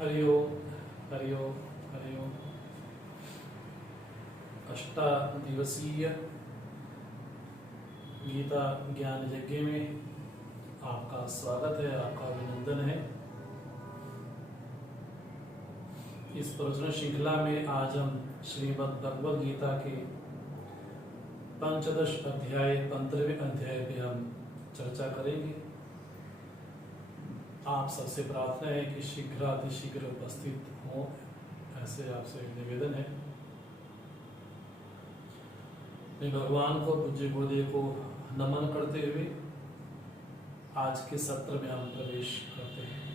हरि ओम हरि ओम हरि ओम। अष्टादिवसीय गीता ज्ञान यज्ञ में आपका स्वागत है, आपका अभिनंदन है। इस प्रवचन श्रृंखला में आज हम श्रीमद् भगवद गीता के पंचदश अध्याय 15वें अध्याय पे हम चर्चा करेंगे। आप सबसे प्रार्थना है कि शीघ्र अतिशीघ्र उपस्थित हों, ऐसे आपसे निवेदन है। मैं भगवान को, पूज्य गुरुदेव को नमन करते हुए आज के सत्र में हम प्रवेश करते हैं।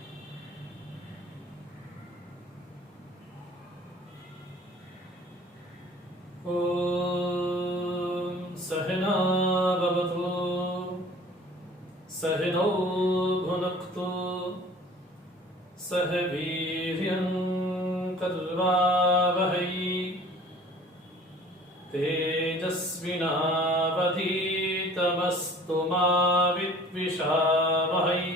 ओम सहना भवतु सहनौ भुनक्तु सह वीर्यं कर्वावहै तेजस्विनावधीतमस्तु मा विद्विषावहै।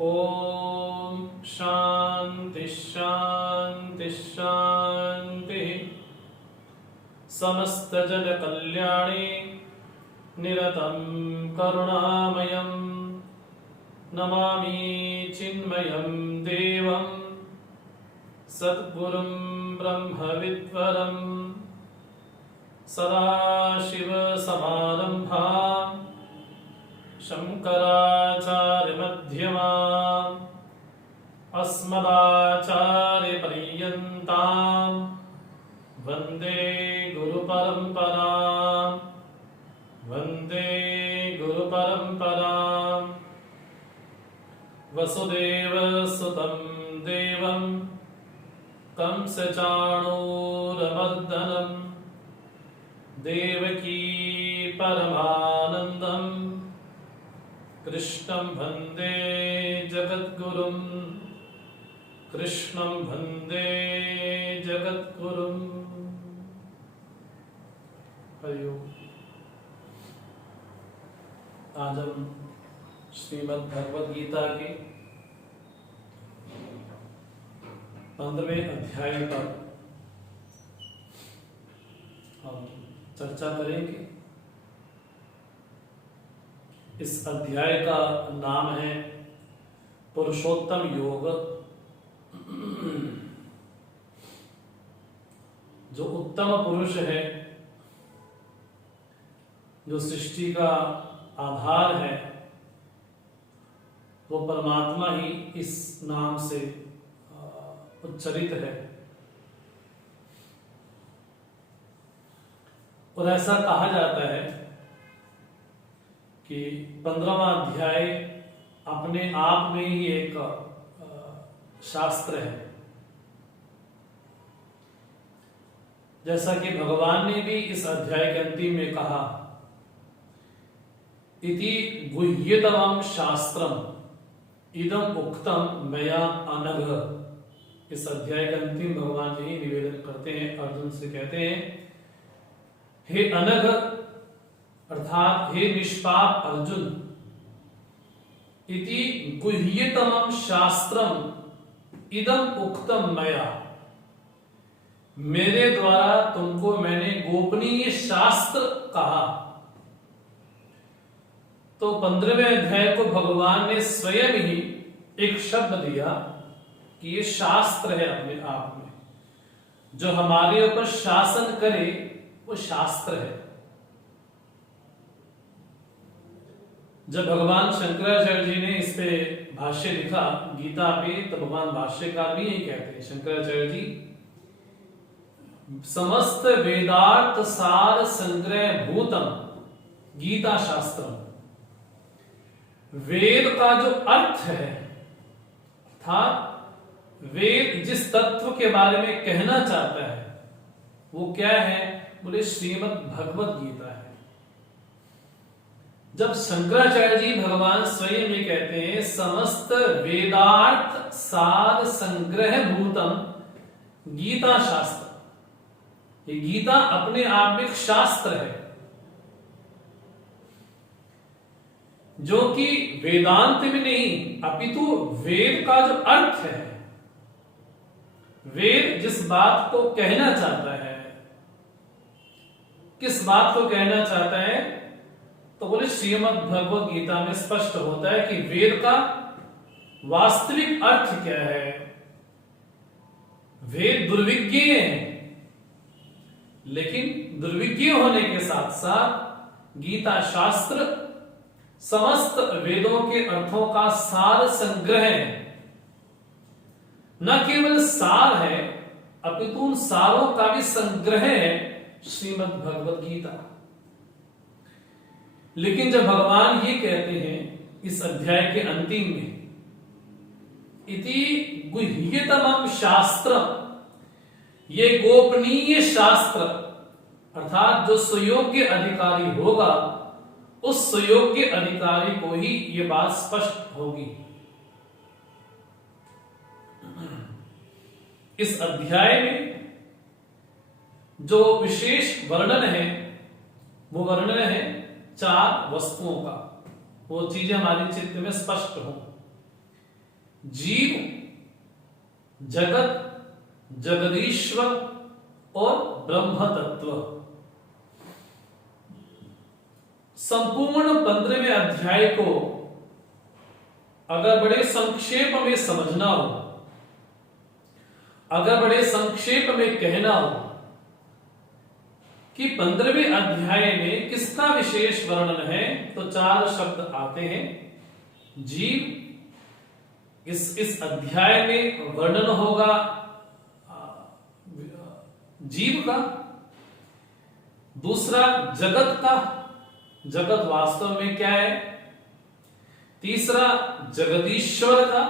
ओम शांति शांति शांति। समस्त जन कल्याणे निरतं करुणामयं नमामि चिन्मयं देवं सद्गुरुं ब्रह्मविद्वरं सदाशिवसमारम्भां शङ्कराचार्यमध्यमाम् अस्मदाचार्यपर्यन्तां वन्दे गुरुपरम्परां वन्दे गुरुपरम्परां। वसुदेवसुतं देवं कंसचाणूरमर्दनं देवकी परमानन्दं कृष्णं वन्दे जगद्गुरुं कृष्णं वन्दे जगद्गुरुं। हरि ओम। आज हम श्रीमद् भगवद गीता के 15वें अध्याय पर हम चर्चा करेंगे। इस अध्याय का नाम है पुरुषोत्तम योग। जो उत्तम पुरुष है, जो सृष्टि का आधार है, वो परमात्मा ही इस नाम से उच्चरित है। और ऐसा कहा जाता है कि 15वां अध्याय अपने आप में ही एक शास्त्र है। जैसा कि भगवान ने भी इस अध्याय के अंतिम में कहा, इति गुह्यतमं शास्त्रम इदम उक्तम मया अनघ। इस अध्याय के अंतिम भगवान जी निवेदन करते हैं, अर्जुन से कहते हैं, हे अनघ अर्थात हे निष्पाप अर्जुन, इति गुह्यतमं शास्त्रम इदम उक्तम मया, मेरे द्वारा तुमको मैंने गोपनीय शास्त्र कहा। तो 15वें अध्याय को भगवान ने स्वयं ही एक शब्द दिया कि ये शास्त्र है अपने आप में। जो हमारे ऊपर शासन करे वो शास्त्र है। जब भगवान शंकराचार्य जी ने इस पे भाष्य लिखा गीता पे, तो भगवान भाष्यकार भी यही कहते हैं, शंकराचार्य जी, समस्त वेदार्थ सार संग्रह भूतम गीता शास्त्रम। वेद का जो अर्थ है, अर्थात वेद जिस तत्व के बारे में कहना चाहता है, वो क्या है? बोले श्रीमद् भगवद गीता है। जब शंकराचार्य जी भगवान स्वयं में कहते हैं समस्त वेदार्थ सार संग्रह भूतम गीता शास्त्र, ये गीता अपने आप में एक शास्त्र है। जो कि वेदांत में नहीं अपितु वेद का जो अर्थ है, वेद जिस बात को कहना चाहता है, किस बात को कहना चाहता है, तो बोले श्रीमद् भगवद गीता में स्पष्ट होता है कि वेद का वास्तविक अर्थ क्या है। वेद दुर्विज्ञ हैं, लेकिन दुर्विज्ञ होने के साथ साथ गीता शास्त्र समस्त वेदों के अर्थों का सार संग्रह है। न केवल सार है अपितु उन सारों का भी संग्रह है श्रीमद् भगवद गीता। लेकिन जब भगवान ये कहते हैं इस अध्याय के अंतिम में, इति गुह्यतमं शास्त्र, ये गोपनीय शास्त्र, अर्थात जो सुयोग्य अधिकारी होगा उस सुयोग्य अधिकारी को ही ये बात स्पष्ट होगी। इस अध्याय में जो विशेष वर्णन है वो वर्णन है 4 वस्तुओं का। वो चीजें हमारे चित्त में स्पष्ट हो। जीव, जगत, जगदीश्वर और ब्रह्म तत्व। संपूर्ण 15वें अध्याय को अगर बड़े संक्षेप में समझना हो, अगर बड़े संक्षेप में कहना हो कि 15वें अध्याय में किसका विशेष वर्णन है, तो 4 शब्द आते हैं। जीव, इस अध्याय में वर्णन होगा जीव का। दूसरा जगत का, जगत वास्तव में क्या है। तीसरा जगदीश्वर का,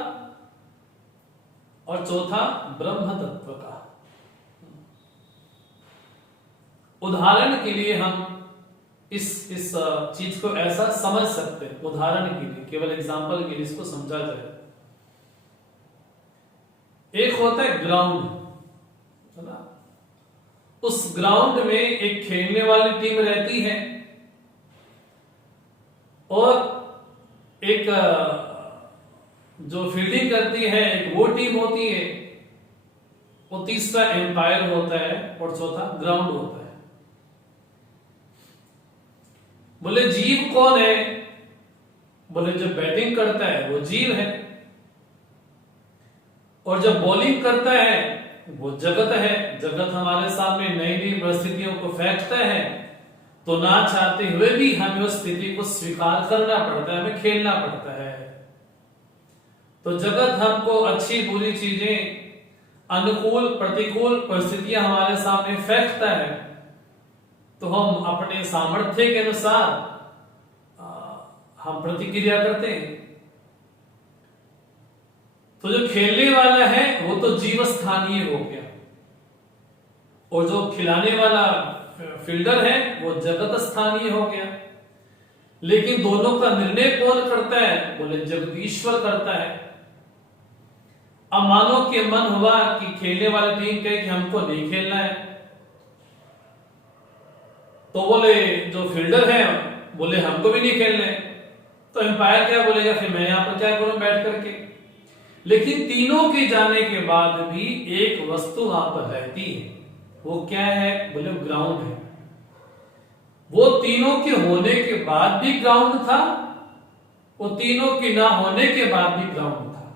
और चौथा ब्रह्म तत्व का। उदाहरण के लिए हम इस चीज को ऐसा समझ सकते हैं, उदाहरण के लिए, केवल एग्जांपल के लिए इसको समझा जाए। एक होता है ग्राउंड, है ना। उस ग्राउंड में एक खेलने वाली टीम रहती है और एक जो फील्डिंग करती है एक वो टीम होती है। वो तीसरा एम्पायर होता है और चौथा ग्राउंड होता है। बोले जीव कौन है, बोले जो बैटिंग करता है वो जीव है, और जब बॉलिंग करता है वो जगत है। जगत हमारे सामने नई नई परिस्थितियों को फेंकता है, तो ना चाहते हुए भी हमें उस स्थिति को स्वीकार करना पड़ता है, हमें खेलना पड़ता है। तो जगत हमको अच्छी बुरी चीजें, अनुकूल प्रतिकूल परिस्थितियां हमारे सामने फेंकता है, तो हम अपने सामर्थ्य के अनुसार हम प्रतिक्रिया करते हैं। तो जो खेलने वाला है वो तो जीव स्थानीय हो गया, और जो खिलाने वाला फील्डर है वो जगत स्थानीय हो गया। लेकिन दोनों का निर्णय कौन करता है, बोले जगदीश्वर करता है। अब मानो कि मन हुआ कि खेलने वाली टीम कहे कि हमको नहीं खेलना है, तो बोले जो फील्डर है बोले हमको भी नहीं खेलना है, तो एम्पायर क्या बोलेगा, फिर मैं यहां पर क्या करूं बैठ करके। लेकिन तीनों के जाने के बाद भी एक वस्तु वहां पर रहती है, वो क्या है, बोले ग्राउंड है। वो तीनों के होने के बाद भी ग्राउंड था, वो तीनों के ना होने के बाद भी ग्राउंड था।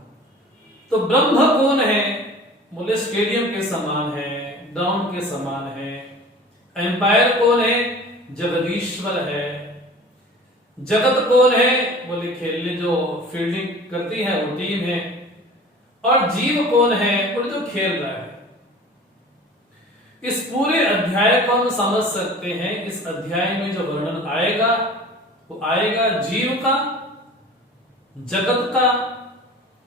तो ब्रह्म कौन है, बोले स्टेडियम के समान है, ग्राउंड के समान है। एम्पायर कौन है, जगदीश्वर है। जगत कौन है, बोले खेलने जो फील्डिंग करती है वो टीम है। और जीव कौन है, बोले जो खेल रहा है। इस पूरे अध्याय को हम समझ सकते हैं। इस अध्याय में जो वर्णन आएगा वो आएगा जीव का, जगत का,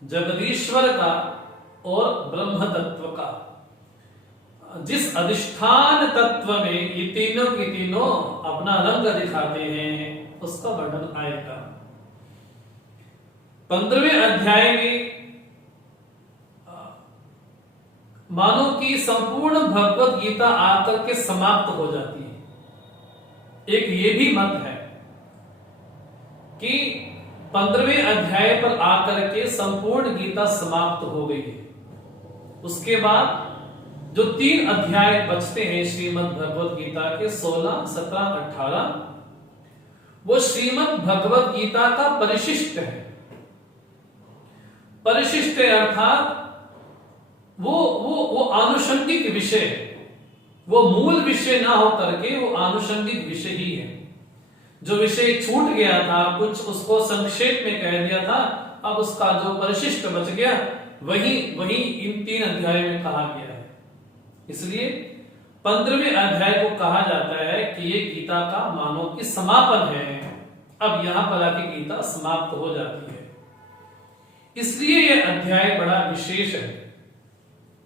जगदीश्वर का और ब्रह्म तत्व का। जिस अधिष्ठान तत्व में ये तीनों के तीनों अपना रंग दिखाते हैं उसका वर्णन आएगा। 15वें अध्याय में मानो कि संपूर्ण भगवत गीता आकर के समाप्त हो जाती है। एक ये भी मत है कि 15वें अध्याय पर आकर के संपूर्ण गीता समाप्त हो गई है। उसके बाद जो 3 अध्याय बचते हैं श्रीमद् भगवत गीता के 16, 17, 18, वो श्रीमद् भगवत गीता का परिशिष्ट है। परिशिष्ट अर्थात वो आनुषंगिक विषय, वो मूल विषय ना हो करके वो आनुषंगिक विषय ही है। जो विषय छूट गया था, कुछ उसको संक्षेप में कह दिया था, अब उसका जो परिशिष्ट बच गया वही इन 3 अध्याय में कहा गया है। इसलिए 15वें अध्याय को कहा जाता है कि ये गीता का मानो कि समापन है। अब यहां पर आके गीता समाप्त हो जाती है। इसलिए यह अध्याय बड़ा विशेष है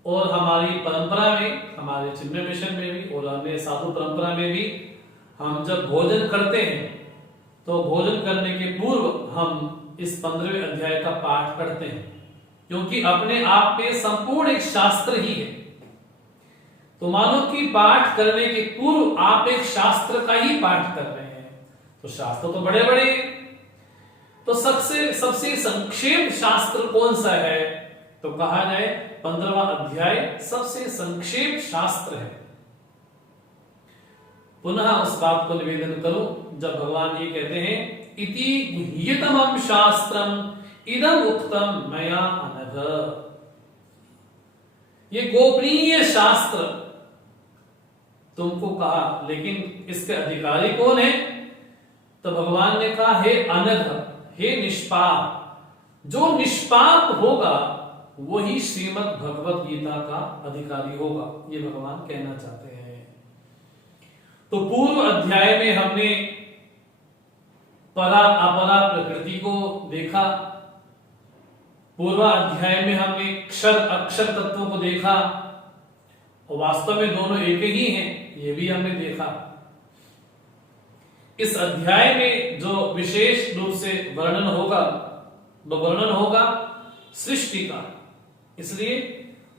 और हमारी परंपरा में, हमारे चिन्मय मिशन में भी और अन्य साधु परंपरा में भी हम जब भोजन करते हैं तो भोजन करने के पूर्व हम इस 15वें अध्याय का पाठ करते हैं, क्योंकि अपने आप में संपूर्ण एक शास्त्र ही है। तो मानो कि पाठ करने के पूर्व आप एक शास्त्र का ही पाठ कर रहे हैं। तो शास्त्र तो बड़े बड़े, तो सबसे संक्षेप शास्त्र कौन सा है? तो कहा जाए 15वां अध्याय सबसे संक्षेप शास्त्र है। पुनः उस बात को निवेदन करो जब भगवान ये कहते हैं इति गुह्यतमं शास्त्रम इदं उक्तम मया अनघ। ये गोपनीय शास्त्र तुमको कहा, लेकिन इसके अधिकारी कौन है? तो भगवान ने कहा हे अनघ, हे निष्पाप। जो निष्पाप होगा वही श्रीमद् भगवत गीता का अधिकारी होगा, ये भगवान कहना चाहते हैं। तो पूर्व अध्याय में हमने परा अपरा प्रकृति को देखा, पूर्व अध्याय में हमने क्षर अक्षर तत्वों को देखा और वास्तव में दोनों एक ही हैं, ये भी हमने देखा। इस अध्याय में जो विशेष रूप से वर्णन होगा वो वर्णन होगा सृष्टि का। इसलिए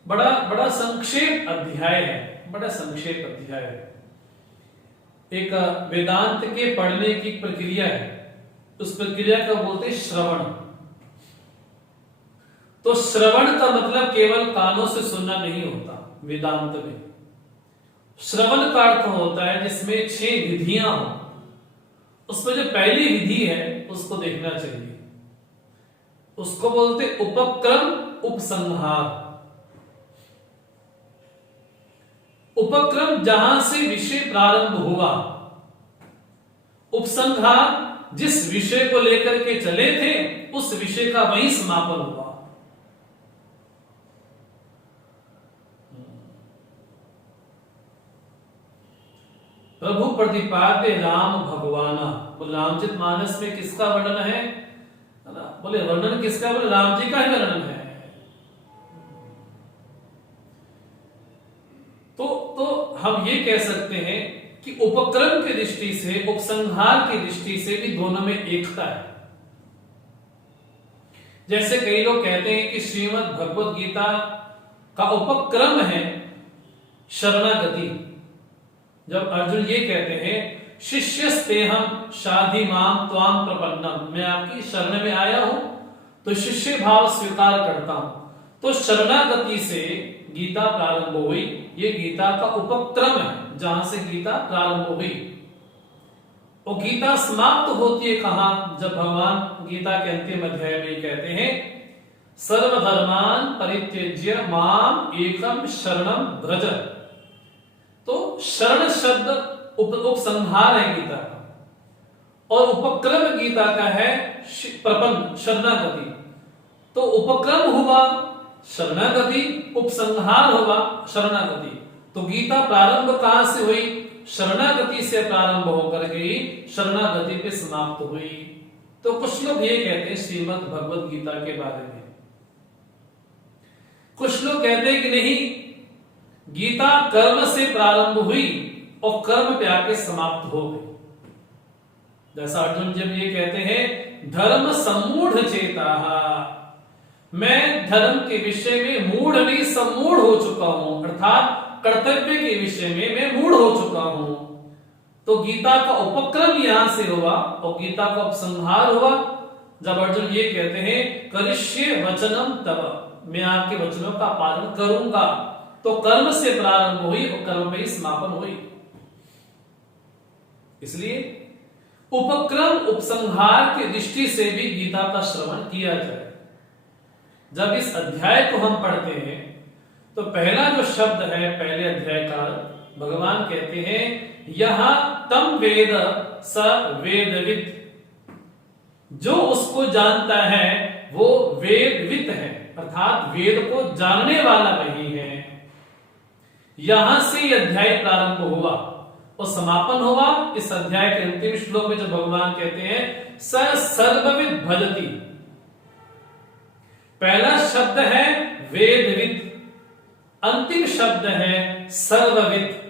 बड़ा संक्षेप अध्याय है, बड़ा संक्षेप अध्याय है। एक वेदांत के पढ़ने की प्रक्रिया है, उस प्रक्रिया का बोलते हैं श्रवण। तो श्रवण का मतलब केवल कानों से सुनना नहीं होता। वेदांत में श्रवण का अर्थ होता है जिसमें 6 विधियां हो, उसमें जो पहली विधि है उसको देखना चाहिए। उसको बोलते उपक्रम उपसंहार। उपक्रम जहां से विषय प्रारंभ हुआ, उपसंहार जिस विषय को लेकर के चले थे उस विषय का वही समापन हुआ। प्रभु प्रतिपाद्य राम भगवाना। बोले रामचरित मानस में किसका वर्णन है ना? बोले वर्णन किसका? बोले राम जी का ही वर्णन है। तो हम ये कह सकते हैं कि उपक्रम की दृष्टि से, उपसंहार की दृष्टि से भी दोनों में एकता है। जैसे कई लोग कहते हैं कि श्रीमद् भगवत गीता का उपक्रम है शरणागति। जब अर्जुन ये कहते हैं शिष्यस्तेहम शाधि माम त्वाम प्रपन्नम, मैं आपकी शरण में आया हूं तो शिष्य भाव स्वीकार करता हूं, तो शरणागति से गीता प्रारंभ हुई। ये गीता का उपक्रम है जहां से गीता प्रारंभ हुई। और गीता समाप्त होती है कहां? जब भगवान गीता के अंतिम अध्याय में कहते हैं सर्वधर्मान परित्यज्य माम एकम शरणम व्रज। तो शरण शब्द उपसंहार है गीता का, और उपक्रम गीता का है प्रपन्न शरणागति। तो उपक्रम हुआ शरणागति, उपसंहार हुआ शरणागति। तो गीता प्रारंभ कहां से हुई? शरणागति से प्रारंभ होकर के शरणागति पे समाप्त हुई। तो कुछ लोग ये कहते हैं श्रीमद् भगवत गीता के बारे में, कुछ लोग कहते हैं कि नहीं, गीता कर्म से प्रारंभ हुई और कर्म पे आके समाप्त हो गई। जैसा अर्जुन जब ये कहते हैं धर्म सम्मूढ़ चेता, मैं धर्म के विषय में मूढ़ नहीं सम्मूढ़ हो चुका हूं, अर्थात कर्तव्य के विषय में मैं मूढ़ हो चुका हूं। तो गीता का उपक्रम यहां से हुआ और गीता का उपसंहार हुआ जब अर्जुन ये कहते हैं करिष्ये वचनम तव, मैं आपके वचनों का पालन करूंगा, तो कर्म से प्रारंभ हुई और कर्म में ही समापन हुई। इसलिए उपक्रम उपसंहार की दृष्टि से भी गीता का श्रवण किया जाए। जब इस अध्याय को हम पढ़ते हैं तो पहला जो शब्द है पहले अध्याय का, भगवान कहते हैं यह तम वेद स वेदविद, जो उसको जानता है वो वेदविद है, अर्थात वेद को जानने वाला वही है। यहां से यह अध्याय प्रारंभ हुआ और समापन हुआ इस अध्याय के अंतिम श्लोक में, जो भगवान कहते हैं स सर्वविद भजति। पहला शब्द है वेदविद, अंतिम शब्द है सर्वविद,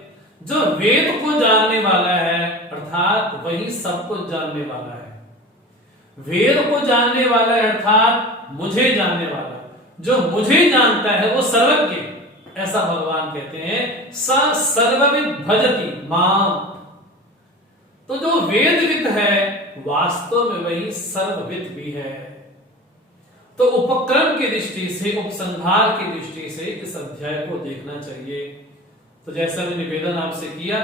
जो वेद को जानने वाला है अर्थात वही सब कुछ जानने वाला है। वेद को जानने वाला है अर्थात मुझे जानने वाला, जो मुझे जानता है वो सर्वज्ञ, ऐसा भगवान कहते हैं स सर्वविद भजति माम। तो जो वेदविद है वास्तव में वही सर्वविद भी है। तो उपक्रम की दृष्टि से, उपसंहार की दृष्टि से इस अध्याय को देखना चाहिए। तो जैसा मैंने निवेदन आपसे किया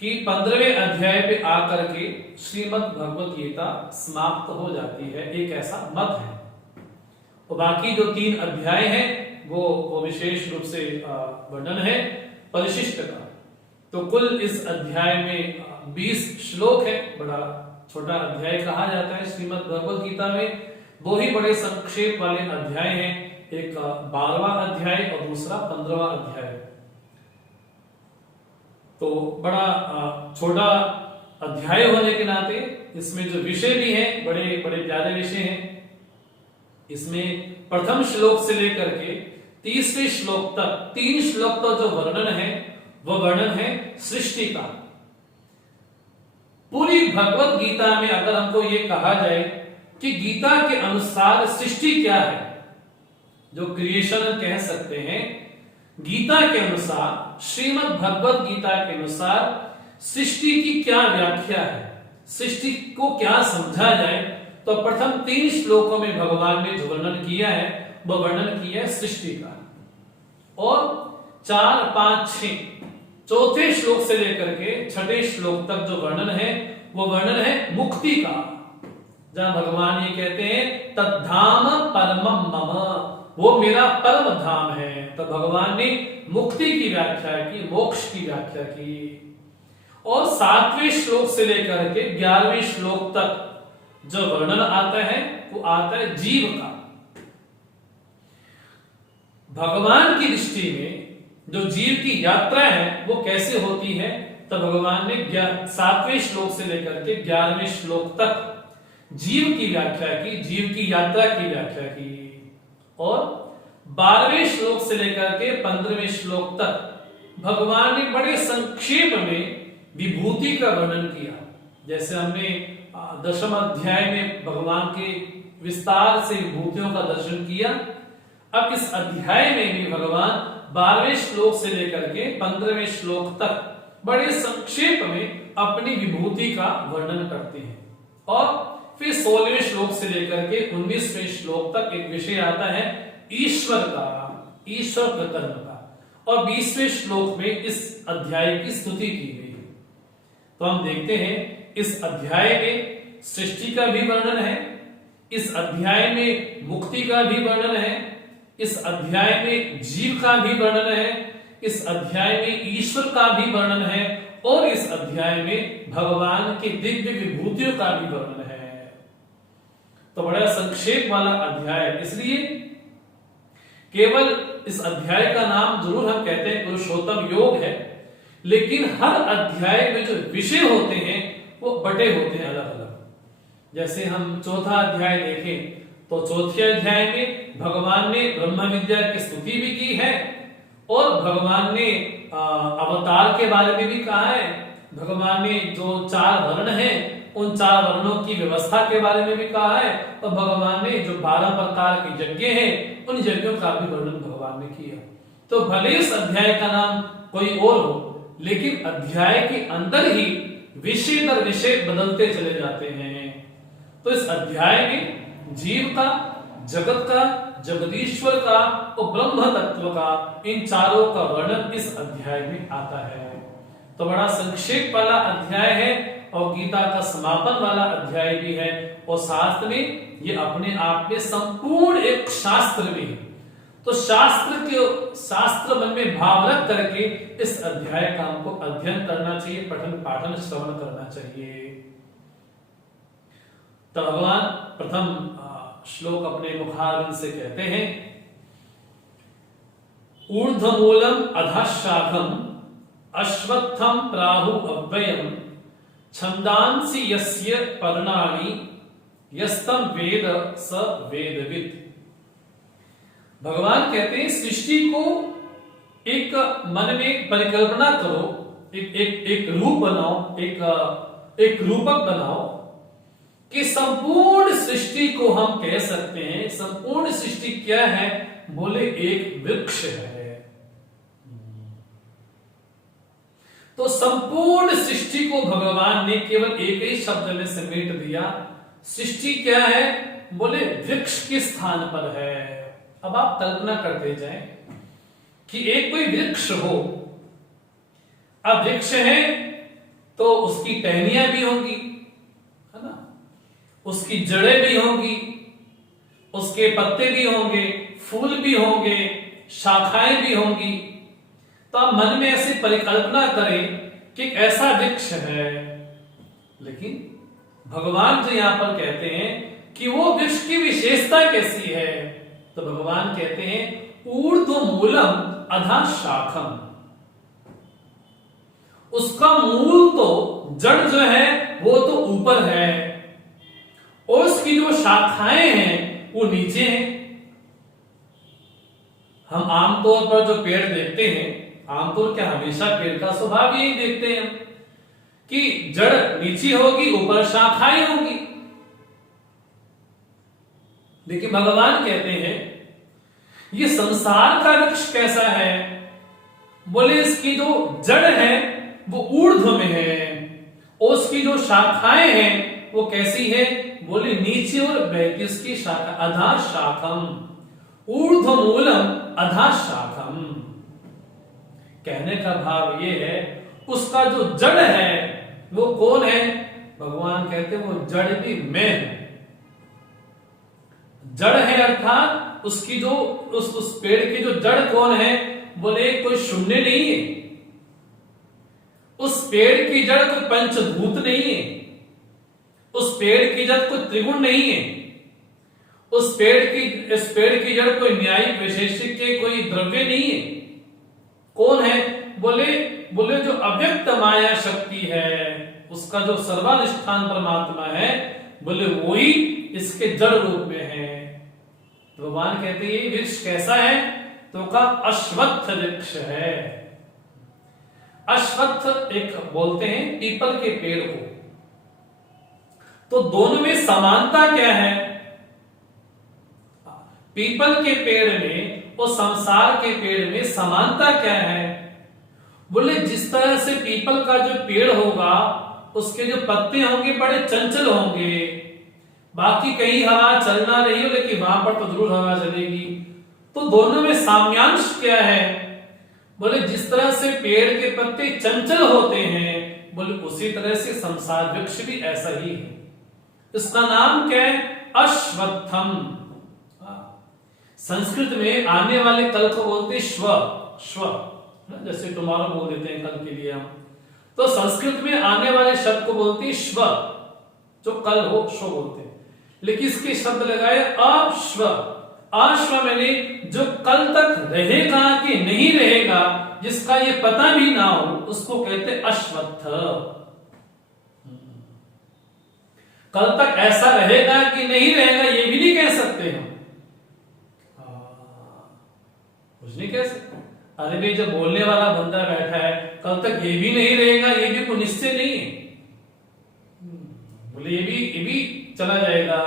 कि 15वें अध्याय पे आकर के श्रीमद् भगवत गीता समाप्त हो जाती है, एक ऐसा मत है। और बाकी जो 3 अध्याय हैं वो विशेष रूप से वर्णन है परिशिष्ट का। तो कुल इस अध्याय में 20 श्लोक है, बड़ा छोटा अध्याय कहा जाता है श्रीमद् भगवत गीता में। दो ही बड़े संक्षेप वाले अध्याय हैं, एक 12वां अध्याय और दूसरा 15वां अध्याय। तो बड़ा छोटा अध्याय होने के नाते इसमें जो विषय भी हैं बड़े बड़े प्यारे विषय हैं। इसमें प्रथम श्लोक से लेकर के 30वें श्लोक तक 3 श्लोक तक जो वर्णन है वो वर्णन है सृष्टि का। पूरी भगवत गीता में अगर हमको ये कहा जाए कि गीता के अनुसार सृष्टि क्या है, जो क्रिएशन कह सकते हैं, गीता के अनुसार, श्रीमद् भगवत गीता के अनुसार सृष्टि की क्या व्याख्या है, सृष्टि को क्या समझा जाए, तो प्रथम 3 श्लोकों में भगवान ने जो वर्णन किया है वो वर्णन किया है सृष्टि का। और 4, 5, 6 चौथे श्लोक से लेकर के 6ठे श्लोक तक जो वर्णन है वो वर्णन है मुक्ति का, जहां भगवान ये कहते हैं तद्धाम परमम मम, वो मेरा परम धाम है। तो भगवान ने मुक्ति की व्याख्या की, मोक्ष की व्याख्या की। और 7वें श्लोक से लेकर के 11वें श्लोक तक जो वर्णन आता है वो आता है जीव का। भगवान की दृष्टि में जो जीव की यात्रा है वो कैसे होती है, तो भगवान ने 7वें श्लोक से लेकर के 11वें श्लोक तक जीव की व्याख्या की, जीव की यात्रा की व्याख्या की। और 12वें श्लोक से लेकर के 15वें श्लोक तक भगवान ने बड़े संक्षेप में विभूति का वर्णन किया। जैसे हमने 10वें अध्याय में भगवान के विस्तार से विभूतियों का दर्शन किया, अब इस अध्याय में भी भगवान 12वें श्लोक से लेकर के 15वें श्लोक तक बड़े संक्षेप में अपनी विभूति का वर्णन करते हैं। और फिर 16वें श्लोक से लेकर के 19वें श्लोक तक एक विषय आता है ईश्वर का, ईश्वर कर्म का। और 20वें श्लोक में इस अध्याय की स्तुति की गई। तो हम देखते हैं इस अध्याय में सृष्टि का भी वर्णन है, इस अध्याय में मुक्ति का भी वर्णन है, इस अध्याय में जीव का भी वर्णन है, इस अध्याय में ईश्वर का भी वर्णन है, और इस अध्याय में भगवान की दिव्य विभूतियों का भी वर्णन है। तो बड़ा संक्षेप वाला अध्याय, इसलिए केवल इस अध्याय का नाम जरूर हम कहते हैं पुरुषोत्तम योग है, लेकिन हर अध्याय में जो विषय होते हैं वो बटे होते हैं अलग अलग। जैसे हम चौथा अध्याय देखें तो चौथे अध्याय में भगवान ने ब्रह्म विद्या की स्तुति भी की है, और भगवान ने अवतार के बारे में भी कहा है। भगवान ने जो 4 वर्ण हैं उन 4 वर्णों की व्यवस्था के बारे में भी कहा है, और भगवान ने जो 12 प्रकार के यज्ञ हैं उन यज्ञों का भी वर्णन भगवान ने किया। तो भले इस अध्याय का नाम कोई और हो, लेकिन अध्याय के अंदर ही विषय दर विषय बदलते चले जाते हैं। तो इस अध्याय में जीव का, जगत का, जगदीश्वर का और ब्रह्म तत्व का, इन चारों का वर्णन इस अध्याय में आता है। तो बड़ा संक्षेप वाला अध्याय है और गीता का समापन वाला अध्याय भी है, और शास्त्र में ये अपने आप में संपूर्ण एक शास्त्र भी है। तो शास्त्र मन में भाव रख करके इस अध्याय का हमको अध्ययन करना चाहिए, पठन पाठन श्रवण करना चाहिए। तो भगवान प्रथम श्लोक अपने मुखारविंद से कहते हैं, ऊर्ध्वमूलम अधः शाखम अश्वत्थम प्राहु अव्ययम छंदांसि यस्य पर्णानि यस्तम वेद स वेदवित्। भगवान कहते हैं सृष्टि को एक मन में परिकल्पना करो, एक रूप बनाओ, एक रूपक बनाओ कि संपूर्ण सृष्टि को हम कह सकते हैं। संपूर्ण सृष्टि क्या है? बोले एक वृक्ष है। तो संपूर्ण सृष्टि को भगवान ने केवल एक ही शब्द में समेट दिया। सृष्टि क्या है? बोले वृक्ष के स्थान पर है। अब आप कल्पना करते जाएं कि एक कोई वृक्ष हो। अब वृक्ष है तो उसकी टहनियां भी होंगी, है ना, उसकी जड़ें भी होंगी, उसके पत्ते भी होंगे, फूल भी होंगे, शाखाएं भी होंगी। तो आप मन में ऐसी परिकल्पना करें कि एक ऐसा वृक्ष है। लेकिन भगवान जो यहां पर कहते हैं कि वो वृक्ष की विशेषता कैसी है, तो भगवान कहते हैं ऊर्ध्वमूलम अधः शाखम। उसका मूल तो, जड़ जो है वो तो ऊपर है, और उसकी जो शाखाएं हैं वो नीचे हैं। हम आमतौर पर जो पेड़ देखते हैं, आमतौर क्या हमेशा पेड़ का स्वभाव यही देखते हैं कि जड़ नीचे होगी, ऊपर शाखाएं होंगी। लेकिन भगवान कहते हैं ये संसार का वृक्ष कैसा है? बोले इसकी जो जड़ है वो ऊर्ध्व में है, और उसकी जो शाखाएं हैं वो कैसी है? बोले नीचे और बहती उसकी शाखा। अधः शाखम, ऊर्ध्वमूलम अधः शाखम। कहने का भाव ये है उसका जो जड़ है वो कौन है? भगवान कहते हैं वो जड़ भी मैं हूं। जड़ है अर्थात उसकी जो उस पेड़ की जो जड़ कौन है? बोले कोई शून्य नहीं है। उस पेड़ की जड़ कोई पंचभूत नहीं है। उस पेड़ की जड़ कोई त्रिगुण नहीं है। इस पेड़ की जड़ कोई न्यायिक वैशेषिक के कोई द्रव्य नहीं है। कौन है? बोले जो अव्यक्त माया शक्ति है, उसका जो सर्वाधिष्ठान परमात्मा है, बोले वही इसके जड़ रूप में है। तो भगवान कहते हैं ये वृक्ष कैसा है? तो का अश्वत्थ वृक्ष है। अश्वत्थ एक बोलते हैं पीपल के पेड़ को। तो दोनों में समानता क्या है? पीपल के पेड़ में और संसार के पेड़ में समानता क्या है? बोले जिस तरह से पीपल का जो पेड़ होगा उसके जो पत्ते होंगे बड़े चंचल होंगे, बाकी कहीं हवा चल ना रही हो लेकिन वहां पर तो जरूर हवा चलेगी। तो दोनों में साम्यांश क्या है? बोले जिस तरह से पेड़ के पत्ते चंचल होते हैं, बोले उसी तरह से संसार वृक्ष भी ऐसा ही है। इसका नाम क्या है? अश्वत्थम। संस्कृत में आने वाले कल को बोलते श्व, जैसे टुमारो बोल देते हैं कल के लिए हम। तो संस्कृत में आने वाले शब्द को बोलते हैं श्व, जो कल हो श्व बोलते हैं। लेकिन इसके शब्द लगाए अश्व। अश्व मैंने जो कल तक रहेगा कि नहीं रहेगा, जिसका ये पता भी ना हो, उसको कहते अश्वत्थ। कल तक ऐसा रहेगा कि नहीं रहेगा ये भी नहीं कह सकते हम, कुछ नहीं कह सकते। अरे भाई जब बोलने वाला बंदा बैठा है, कल तक ये भी नहीं रहेगा ये भी कोई निश्चय नहीं है। बोले ये भी चला जाएगा,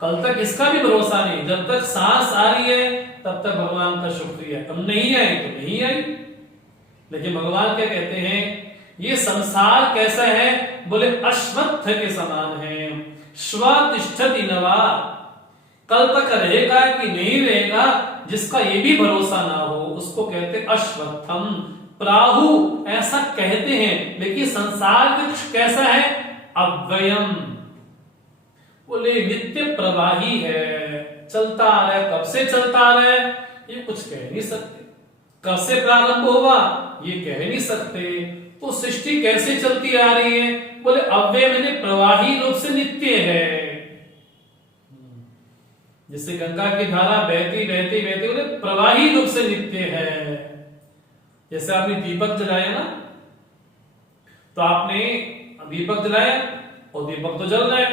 कल तक इसका भी भरोसा नहीं। जब तक सांस आ रही है तब तक भगवान का शुक्रिया, अब नहीं आई तो नहीं आई। लेकिन भगवान क्या कहते हैं? ये संसार कैसा है? बोले अश्वत्थ के समान है। श्वतिष्ठति नवा, कल तक रहेगा कि नहीं रहेगा जिसका ये भी भरोसा ना हो, उसको कहते अश्वत्थम। प्राहु ऐसा कहते हैं, लेकिन संसार वृक्ष कैसा है? अव्ययम, बोले नित्य प्रवाही है, चलता आ रहा है। कब से चलता आ रहा है ये कुछ कह नहीं सकते, कब से प्रारंभ हुआ ये कह नहीं सकते। तो सृष्टि कैसे चलती आ रही है? बोले अव्यय मैंने प्रवाही रूप से नित्य है। जैसे गंगा की धारा बहती बहती बहती बोले प्रवाही रूप से नित्य है। जैसे आपने दीपक जलाया ना, तो आपने दीपक जलाया और दीपक तो जल रहा है,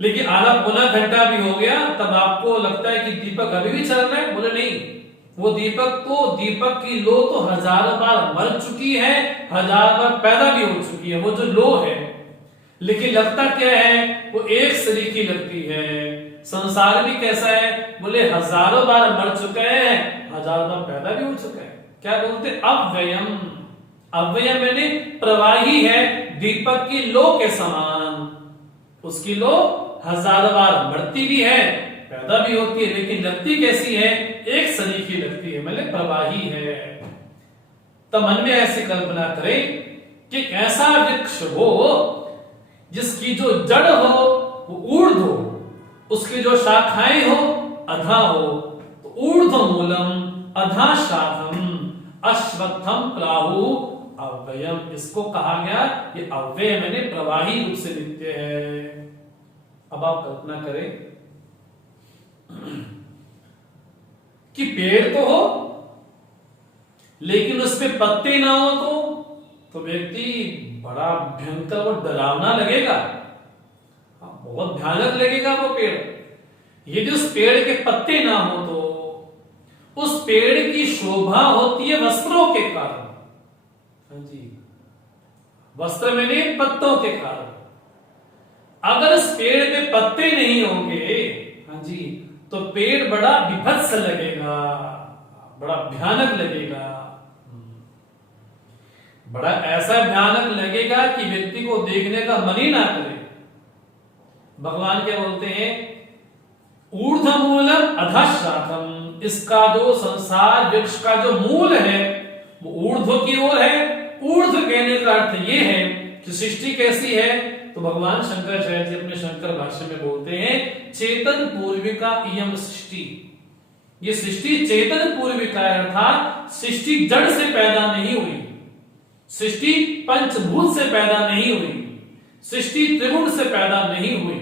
लेकिन आधा पौना घंटा भी हो गया तब आपको लगता है कि दीपक अभी भी चल रहा है। बोले नहीं, वो दीपक की लो तो हजारों बार मर चुकी है, हजार बार पैदा भी हो चुकी है, वो जो लो है, लेकिन लगता क्या है? वो एक सरीखी लगती है। संसार भी कैसा है? बोले हजारों बार मर चुका है, हजार बार पैदा भी हो चुका है। क्या बोलते? अव्ययम। अव्ययम मैंने प्रवाही है, दीपक की लो के समान। उसकी लो हजार बार मरती भी है, पैदा भी होती है, लेकिन लगती कैसी है? एक सरीखी लगती है, मतलब प्रवाही है। तो मन में ऐसी कल्पना करें कि ऐसा वृक्ष हो जिसकी जो जड़ हो वो ऊर्ध्व हो, उसकी जो शाखाएं हो अधा हो। तो ऊर्ध्व मूलम अधा शाखम अश्वत्थम प्राहु अव्ययम, इसको कहा गया ये अव्यय मैंने प्रवाही रूप से नित्य है। अब आप कल्पना करें कि पेड़ तो हो लेकिन उसमें पत्ते ना हो तो व्यक्ति बड़ा भयंकर और डरावना लगेगा, बहुत भयानक लगेगा वो पेड़। यदि उस पेड़ के पत्ते ना हो तो उस पेड़ की शोभा होती है वस्त्रों के कारण। हाँ जी, वस्त्र मैंने पत्तों के कारण। अगर इस पेड़ पे पत्ते नहीं होंगे, हाँ जी, तो पेड़ बड़ा विभत्स लगेगा, बड़ा भयानक लगेगा, बड़ा ऐसा भयानक लगेगा कि व्यक्ति को देखने का मन ही ना करे। भगवान क्या बोलते हैं? ऊर्ध्वमूलम अधशाखम, इसका जो संसार वृक्ष का जो मूल है वो ऊर्ध्व की ओर है। ऊर्ध्व कहने का अर्थ ये है कि सृष्टि कैसी है? तो भगवान शंकराचार्य जी अपने शंकर भाष्य में बोलते हैं चेतन पूर्विका इयम सृष्टि। ये सृष्टि चेतन पूर्विका अर्थात सृष्टि जड़ से पैदा नहीं हुई, सृष्टि पंचभूत से पैदा नहीं हुई, सृष्टि त्रिगुण से पैदा नहीं हुई।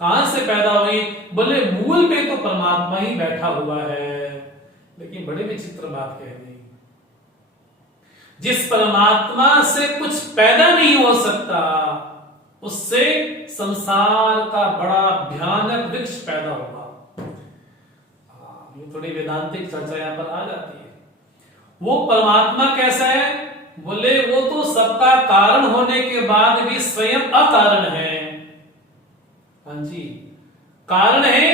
कहां से पैदा हुई? बोले मूल में तो परमात्मा ही बैठा हुआ है। लेकिन बड़े विचित्र बात कह दी, जिस परमात्मा से कुछ पैदा नहीं हो सकता उससे संसार का बड़ा भयानक वृक्ष पैदा होगा। ये थोड़ी वेदांतिक चर्चा यहां पर आ जाती है। वो परमात्मा कैसा है? बोले वो तो सबका कारण होने के बाद भी स्वयं अकारण है। हाँ जी, कारण है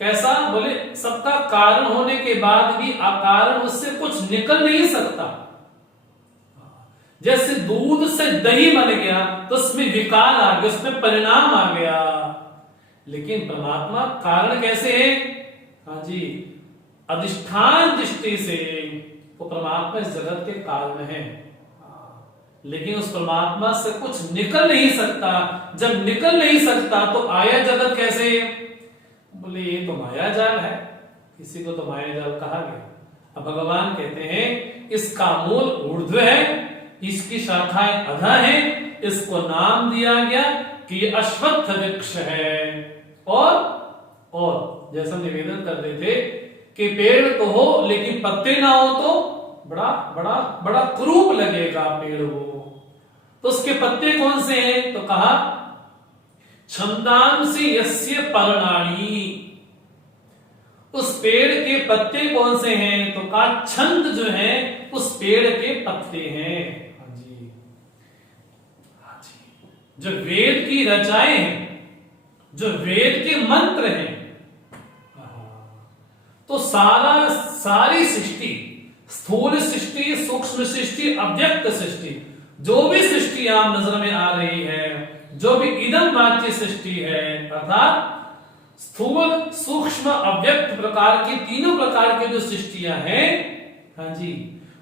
कैसा? बोले सबका कारण होने के बाद भी अकारण, उससे कुछ निकल नहीं सकता। जैसे दूध से दही बन गया तो उसमें विकार आ गया, उसमें परिणाम आ गया। लेकिन परमात्मा कारण कैसे है? हाँ जी, अधिष्ठान दृष्टि से वो परमात्मा इस जगत के कारण है। लेकिन उस परमात्मा से कुछ निकल नहीं सकता। जब निकल नहीं सकता तो आया जगत कैसे? बोले ये तो माया जाल है, किसी को तो माया जाल कहा गया। अब भगवान कहते हैं इसका मूल ऊर्ध्व है, इसकी शाखाएं अधा है, इसको नाम दिया गया कि ये अश्वत्थ वृक्ष है। और जैसा निवेदन कर रहे थे कि पेड़ तो हो लेकिन पत्ते ना हो तो बड़ा बड़ा बड़ा क्रूप लगेगा पेड़ हो। तो उसके पत्ते कौन से हैं? तो कहा छंदांसि यस्य पर्णानि, उस पेड़ के पत्ते कौन से हैं? तो कहा छंद जो है उस पेड़ के पत्ते हैं। हाँ जी, हाँ जी, जो वेद की रचाएं हैं, जो वेद के मंत्र हैं, तो सारी सृष्टि, स्थूल सृष्टि, सूक्ष्म सृष्टि, अव्यक्त सृष्टि, जो भी सृष्टि आप नजर में आ रही है, जो भी इदम वाच्य सृष्टि है, अर्थात स्थूल सूक्ष्म अव्यक्त प्रकार की तीनों प्रकार की जो सृष्टियां हैं, हाँ जी,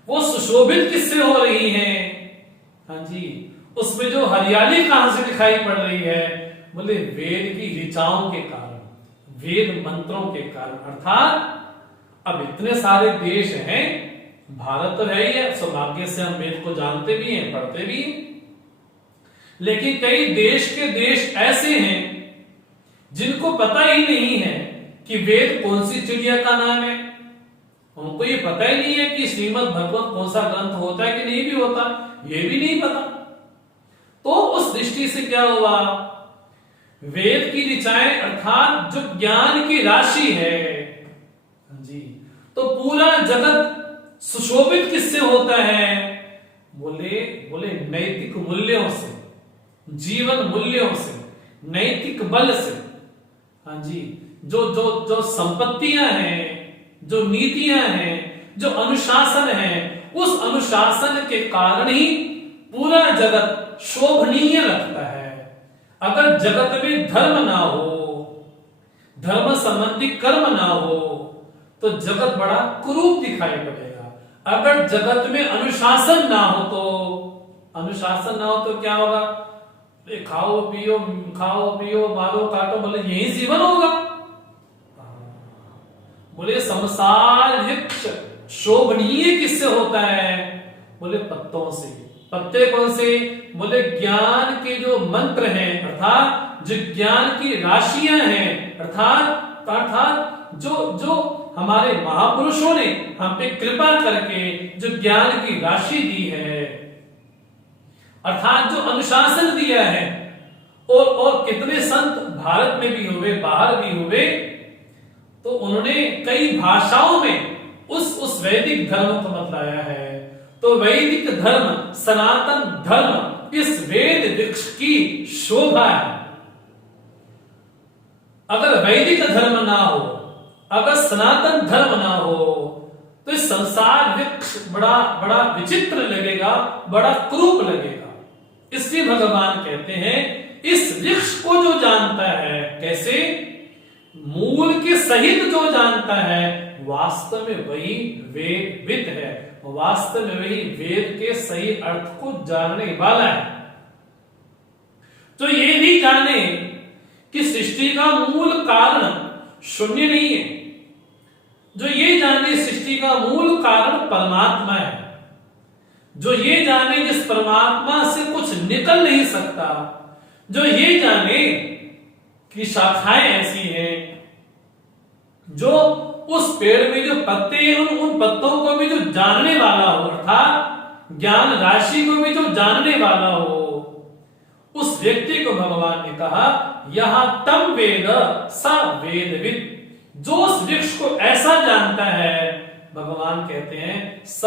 वो सुशोभित किससे हो रही हैं? हाँ जी, उसमें जो हरियाली कहां से दिखाई पड़ रही है? बोले वेद की ऋचाओं के कारण, वेद मंत्रों के कारण। अर्थात अब इतने सारे देश हैं, भारत तो है ही है, सौभाग्य से हम वेद को जानते भी हैं, पढ़ते भी हैं, लेकिन कई देश के देश ऐसे हैं जिनको पता ही नहीं है कि वेद कौन सी चिड़िया का नाम है। उनको ये पता ही नहीं है कि श्रीमद् भगवत कौन सा ग्रंथ होता है कि नहीं भी होता, ये भी नहीं पता। तो उस दृष्टि से क्या हुआ, वेद की ऋचाएं अर्थात जो ज्ञान की राशि है जी, तो पूरा जगत सुशोभित किससे होता है? बोले बोले नैतिक मूल्यों से, जीवन मूल्यों से, नैतिक बल से। हाँ जी, जो जो जो संपत्तियां हैं, जो नीतियां हैं, जो अनुशासन है, उस अनुशासन के कारण ही पूरा जगत शोभनीय लगता है। अगर जगत में धर्म ना हो, धर्म संबंधी कर्म ना हो, तो जगत बड़ा कुरूप दिखाई पड़ेगा। अगर जगत में अनुशासन ना हो तो क्या होगा? खाओ पियो मारो काटो, बोले यही जीवन होगा। बोले संसार वृक्ष शोभनीय किससे होता है? बोले पत्तों से। पत्ते कौन से? बोले ज्ञान के जो मंत्र हैं, अर्थात जो ज्ञान की राशियां हैं, अर्थात जो हमारे महापुरुषों ने हम पे कृपा करके जो ज्ञान की राशि दी है, अर्थात जो अनुशासन दिया है, और कितने संत भारत में भी हुए, बाहर भी हुए, तो उन्होंने कई भाषाओं में उस वैदिक धर्म को बतलाया है। तो वैदिक धर्म, सनातन धर्म इस वेद वृक्ष की शोभा है। अगर वैदिक धर्म ना हो, अगर सनातन धर्म ना हो, तो इस संसार वृक्ष बड़ा बड़ा विचित्र लगेगा, बड़ा क्रूप लगेगा। इसलिए भगवान कहते हैं इस वृक्ष को जो जानता है, कैसे? मूल के सहित जो जानता है, वास्तव में वही वेदविद है, वास्तव में वही वेद के सही अर्थ को जानने वाला है। तो ये भी जाने कि सृष्टि का मूल कारण शून्य नहीं है, जो ये जाने सृष्टि का मूल कारण परमात्मा है, जो ये जाने जिस परमात्मा से कुछ निकल नहीं सकता, जो ये जाने कि शाखाएं ऐसी हैं, जो उस पेड़ में जो पत्ते हैं उन पत्तों को भी जो जानने वाला हो, अर्थात ज्ञान राशि को भी जो जानने वाला हो, उस व्यक्ति को भगवान ने कहा यहां तम वेद स वेदविद। जो उस वृक्ष को ऐसा जानता है, भगवान कहते हैं स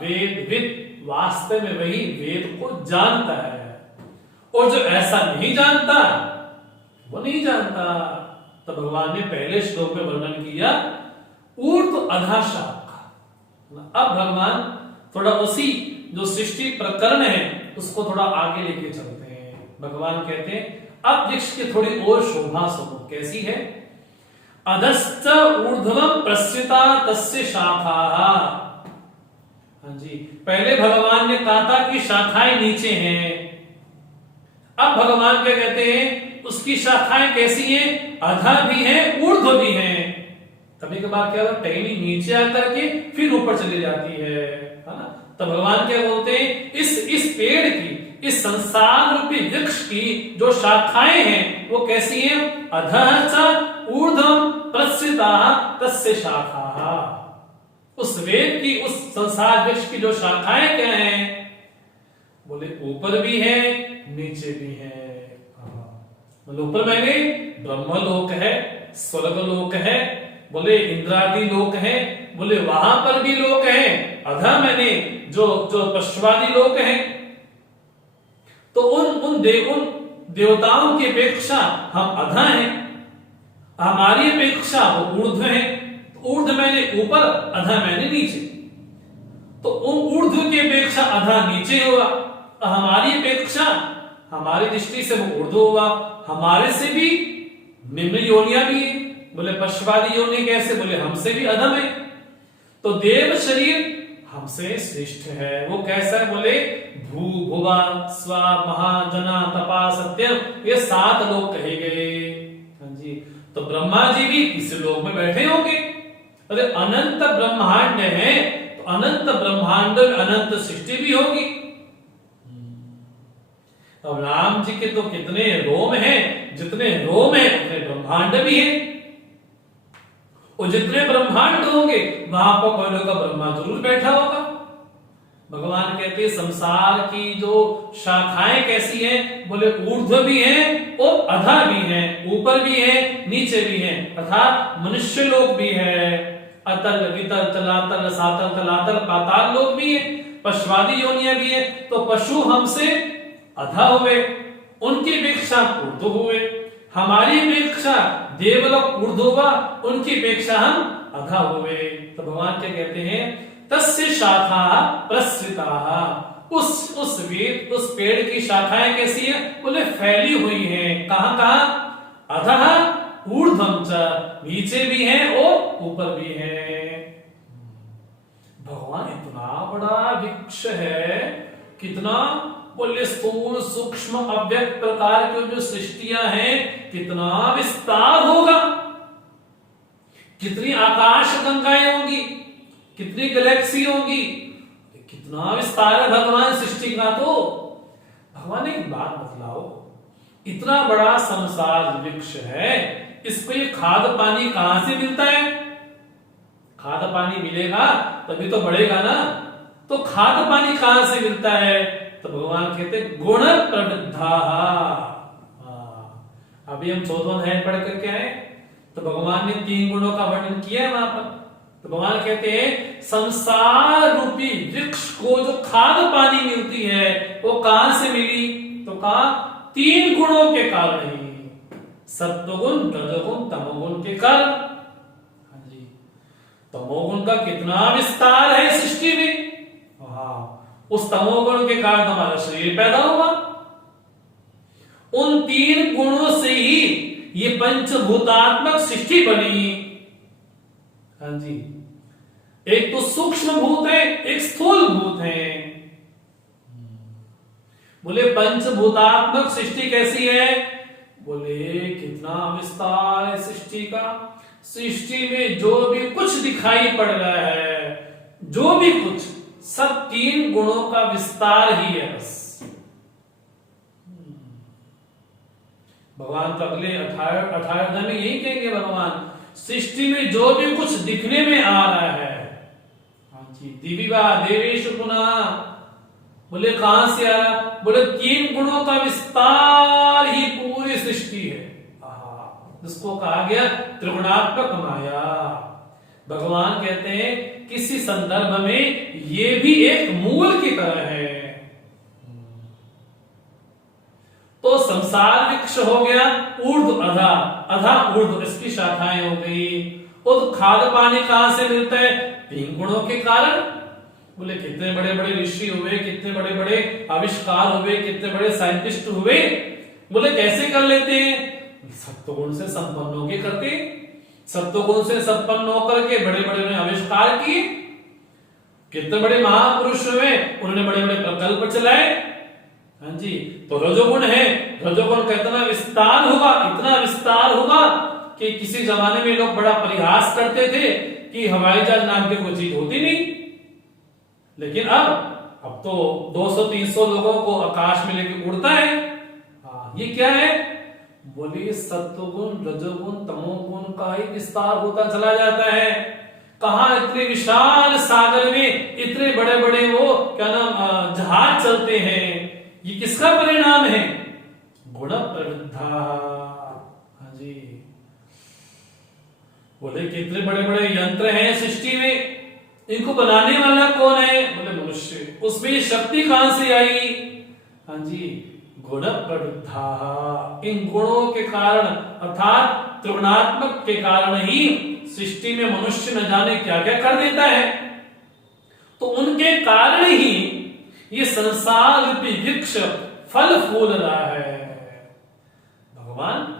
वेदविद, वास्तव में वही वेद को जानता है। और जो ऐसा नहीं जानता, वो नहीं जानता। तो भगवान ने पहले श्लोक में वर्णन किया ऊर्ध्व अधः शाखा। अब भगवान थोड़ा उसी जो सृष्टि प्रकरण है उसको थोड़ा आगे लेके चलते हैं। भगवान कहते हैं अब वृक्ष की थोड़ी और शोभा सुनो, कैसी है? अधश्च ऊर्ध्वम प्रस्थिता तस्य शाखाः। हाँ जी, पहले भगवान ने कहा था कि शाखाएं नीचे हैं, अब भगवान क्या कहते हैं? उसकी शाखाएं कैसी हैं? अधा भी है, ऊर्ध्व भी है। कभी कभार क्या होता है, टहनी नीचे आकर के फिर ऊपर चली जाती है ना? तो भगवान क्या बोलते हैं? इस पेड़ की, इस संसार रूपी वृक्ष की जो शाखाएं हैं वो कैसी हैं? अधः च ऊर्ध्वम प्रस्थिताः तस्य शाखाः। उस वेद की, उस संसार वृक्ष की जो शाखाएं क्या हैं? बोले ऊपर भी है, नीचे भी है। ऊपर मैंने ब्रह्मलोक है, स्वर्गलोक है, बोले इंद्रादि लोक है, बोले वहां पर भी लोक है। अधा मैंने जो पश्चिमादि लोक है। तो उन देवताओं की अपेक्षा हम अधा हैं, हमारी अपेक्षा वो ऊर्ध्व है। ऊर्ध्व मैंने ऊपर, अधा मैंने नीचे। तो ऊर्ध्व की अपेक्षा अधा नीचे होगा, हमारी अपेक्षा हमारी दृष्टि से वो ऊर्ध्व हुआ, हमारे से भी निम्न योनियां भी है। बोले पशुवादी योनि कैसे? बोले हमसे भी अधम है। तो देव शरीर हमसे श्रेष्ठ है। वो कैसा है? बोले भू भुवा स्वा महा जना तपा सत्यम, ये 7 लोग कहे गए। हाँ जी। तो ब्रह्मा जी भी इस लोक में बैठे होंगे। अरे अनंत ब्रह्मांड है तो अनंत ब्रह्मांड अनंत सृष्टि भी होगी। अब राम जी के तो कितने रोम हैं, जितने रोम हैं उतने ब्रह्मांड भी हैं। और जितने ब्रह्मांड होंगे वहां पर कोई ना ब्रह्मा जरूर बैठा होगा। भगवान कहते हैं संसार की जो शाखाएं कैसी हैं? बोले ऊर्ध्व भी हैं और अधा भी हैं, ऊपर भी है नीचे भी है, अर्थात मनुष्य लोक भी है, अतल वितल तलातल सातल तलातल पाताल लोक भी है, पशुवादी योनियां भी है। तो पशु हमसे अधा हुए, उनकी अपेक्षा ऊर्ध्व हुए, हमारी अपेक्षा देवलोक ऊर्ध्व हुआ, उनकी अपेक्षा हम अधा हुए। तो भगवान क्या कहते हैं? तस्य शाखा प्रसृता, उस वेद उस पेड़ की शाखाएं कैसी है? बोले फैली हुई हैं। कहां कहां? अधः ऊर्ध्वं च, नीचे भी है और ऊपर भी है। भगवान इतना बड़ा वृक्ष है, कितना बोले स्थूल सूक्ष्म अव्यक्त प्रकार की जो सृष्टियां हैं, कितना विस्तार होगा, कितनी आकाश गंगाएं होंगी, कितनी गैलेक्सी होगी, कितना विस्तार है भगवान सृष्टि का। तो भगवान एक बात बतलाओ, इतना बड़ा संसार वृक्ष है, इसको ये खाद पानी कहां से मिलता है? खाद पानी मिलेगा तभी तो बढ़ेगा ना। तो खाद पानी कहां से मिलता है? तो भगवान कहते गुण प्रवृद्धा। अभी हम 14वां अध्याय पढ़ करके आए, तो भगवान ने 3 गुणों का वर्णन किया है वहां पर। तो भगवान कहते हैं संसार रूपी वृक्ष को जो खाद पानी मिलती है वो कहां से मिली? तो कहा 3 गुणों के कारण ही, सत्वगुण रजोगुण तमोगुण के कारण। हाँ जी। तमोगुण का कितना विस्तार है सृष्टि में, उस तमोगुण के कारण हमारा शरीर पैदा हुआ। उन 3 गुणों से ही ये पंचभूतात्मक सृष्टि बनी। हाँ जी। एक तो सूक्ष्म भूत है, एक स्थूल भूत है। बोले पंचभूतात्मक सृष्टि कैसी है? बोले कितना विस्तार है सृष्टि का। सृष्टि में जो भी कुछ दिखाई पड़ रहा है, जो भी कुछ, सब 3 गुणों का विस्तार ही है बस। भगवान तो अगले 18 में यही कहेंगे, भगवान सृष्टि में जो भी कुछ दिखने में आ रहा है, हाँ जी, दिव्या देवेश पुनः, बोले कहां से आ रहा? बोले 3 गुणों का विस्तार ही पूरी सृष्टि है। जिसको कहा गया त्रिगुणात्मक माया। भगवान कहते हैं किसी संदर्भ में ये भी एक मूल की तरह है। तो संसार वृक्ष हो गया ऊर्ध्व अधा, अधा ऊर्ध्व, इसकी शाखाएं हो गई। और खाद पानी कहां से मिलता है? 3 गुणों के कारण। बोले कितने बड़े बड़े ऋषि हुए, कितने बड़े बड़े आविष्कार हुए, कितने बड़े साइंटिस्ट हुए। बोले कैसे कर लेते हैं? सत्वगुण से संपन्न होके करते। सत्वगुण से संपन्न होकर के बड़े बड़े आविष्कार किए। कितने बड़े महापुरुष हुए, उन्होंने बड़े बड़े प्रकल्प चलाए। हाँ जी। तो रजोगुण है, रजोगुण का इतना विस्तार होगा, इतना विस्तार होगा कि किसी जमाने में लोग बड़ा परिहास करते थे कि हवाई जहाज नाम की कोई चीज होती नहीं। लेकिन अब तो 200-300 लोगों को आकाश में लेके उड़ता है। ये क्या है? बोलिए सत्वगुण रजोगुण तमोगुण का ही विस्तार होता चला जाता है। कहा इतने विशाल सागर में इतने बड़े बड़े वो क्या नाम जहाज चलते हैं। ये किसका परिणाम है? गुण प्रवृद्धा। हाँ जी। बोले कितने बड़े बड़े यंत्र हैं सृष्टि में, इनको बनाने वाला कौन है? बोले मनुष्य। उसमें शक्ति कहां से आई? हाँ जी, गुण प्रवृद्धा। इन गुणों के कारण अर्थात त्रिगुणात्मक के कारण ही सृष्टि में मनुष्य न जाने क्या क्या कर देता है। तो उनके कारण ही ये संसार रूपी वृक्ष फल फूल रहा है। भगवान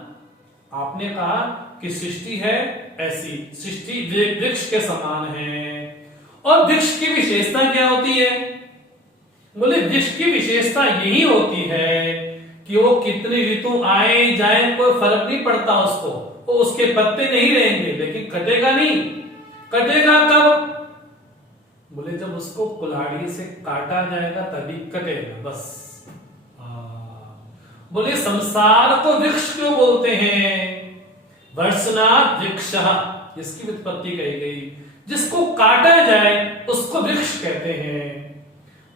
आपने कहा कि सृष्टि है ऐसी, सृष्टि वृक्ष के समान है। और वृक्ष की विशेषता क्या होती है? बोले वृक्ष की विशेषता यही होती है कि वो कितनी ऋतु आए जाए कोई फर्क नहीं पड़ता उसको, वो उसके पत्ते नहीं रहेंगे, लेकिन कटेगा नहीं। कटेगा कब? बोले जब उसको कुल्हाड़ी से काटा जाएगा तभी कटेगा, बस। बोले संसार को वृक्ष क्यों बोलते हैं? वर्षनाथ वृक्ष, इसकी उत्पत्ति कही गई। जिसको काटा जाए उसको वृक्ष कहते हैं।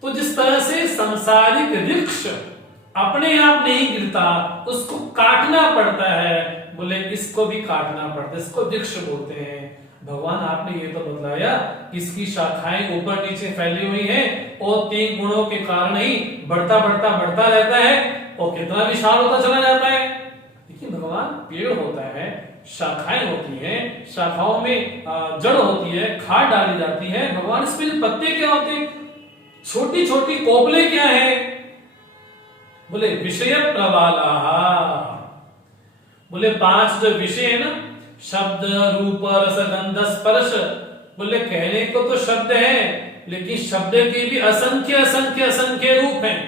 तो जिस तरह से सांसारिक वृक्ष अपने आप नहीं गिरता, उसको काटना पड़ता है, बोले इसको भी काटना पड़ता है, इसको वृक्ष बोलते हैं। भगवान आपने ये तो बतलाया इसकी शाखाएं ऊपर नीचे फैली हुई हैं और 3 गुणों के कारण ही बढ़ता बढ़ता बढ़ता रहता है और कितना विशाल होता चला जाता है। देखिए भगवान, पेड़ होता है, शाखाएं होती हैं, शाखाओं में जड़ होती है, खाद डाली जाती है। भगवान इसमें पत्ते क्या होते हैं? छोटी छोटी कोपले क्या है? बोले विषय प्रवाला। बोले 5 जो विषय है ना, शब्द रूप रस गंध स्पर्श, बोले कहने को तो शब्द है, लेकिन शब्द के भी असंख्य असंख्य असंख्य रूप हैं।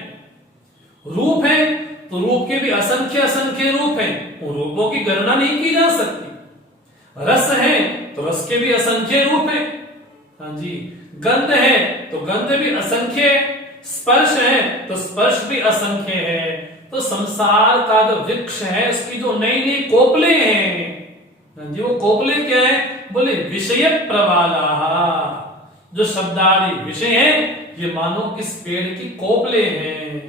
रूप है तो रूप के भी असंख्य असंख्य रूप हैं, उन रूपों की गणना नहीं की जा सकती। रस है तो रस के भी असंख्य रूप हैं, हाँ जी। गंध है तो गंध भी असंख्य है, स्पर्श है तो स्पर्श भी असंख्य है। तो संसार का जो वृक्ष है उसकी जो नई नई कोपले हैं, हाँ जी, वो कोपले क्या है? बोले विषय प्रवाला। जो शब्दारी विषय है ये मानो किस पेड़ की कोपले हैं।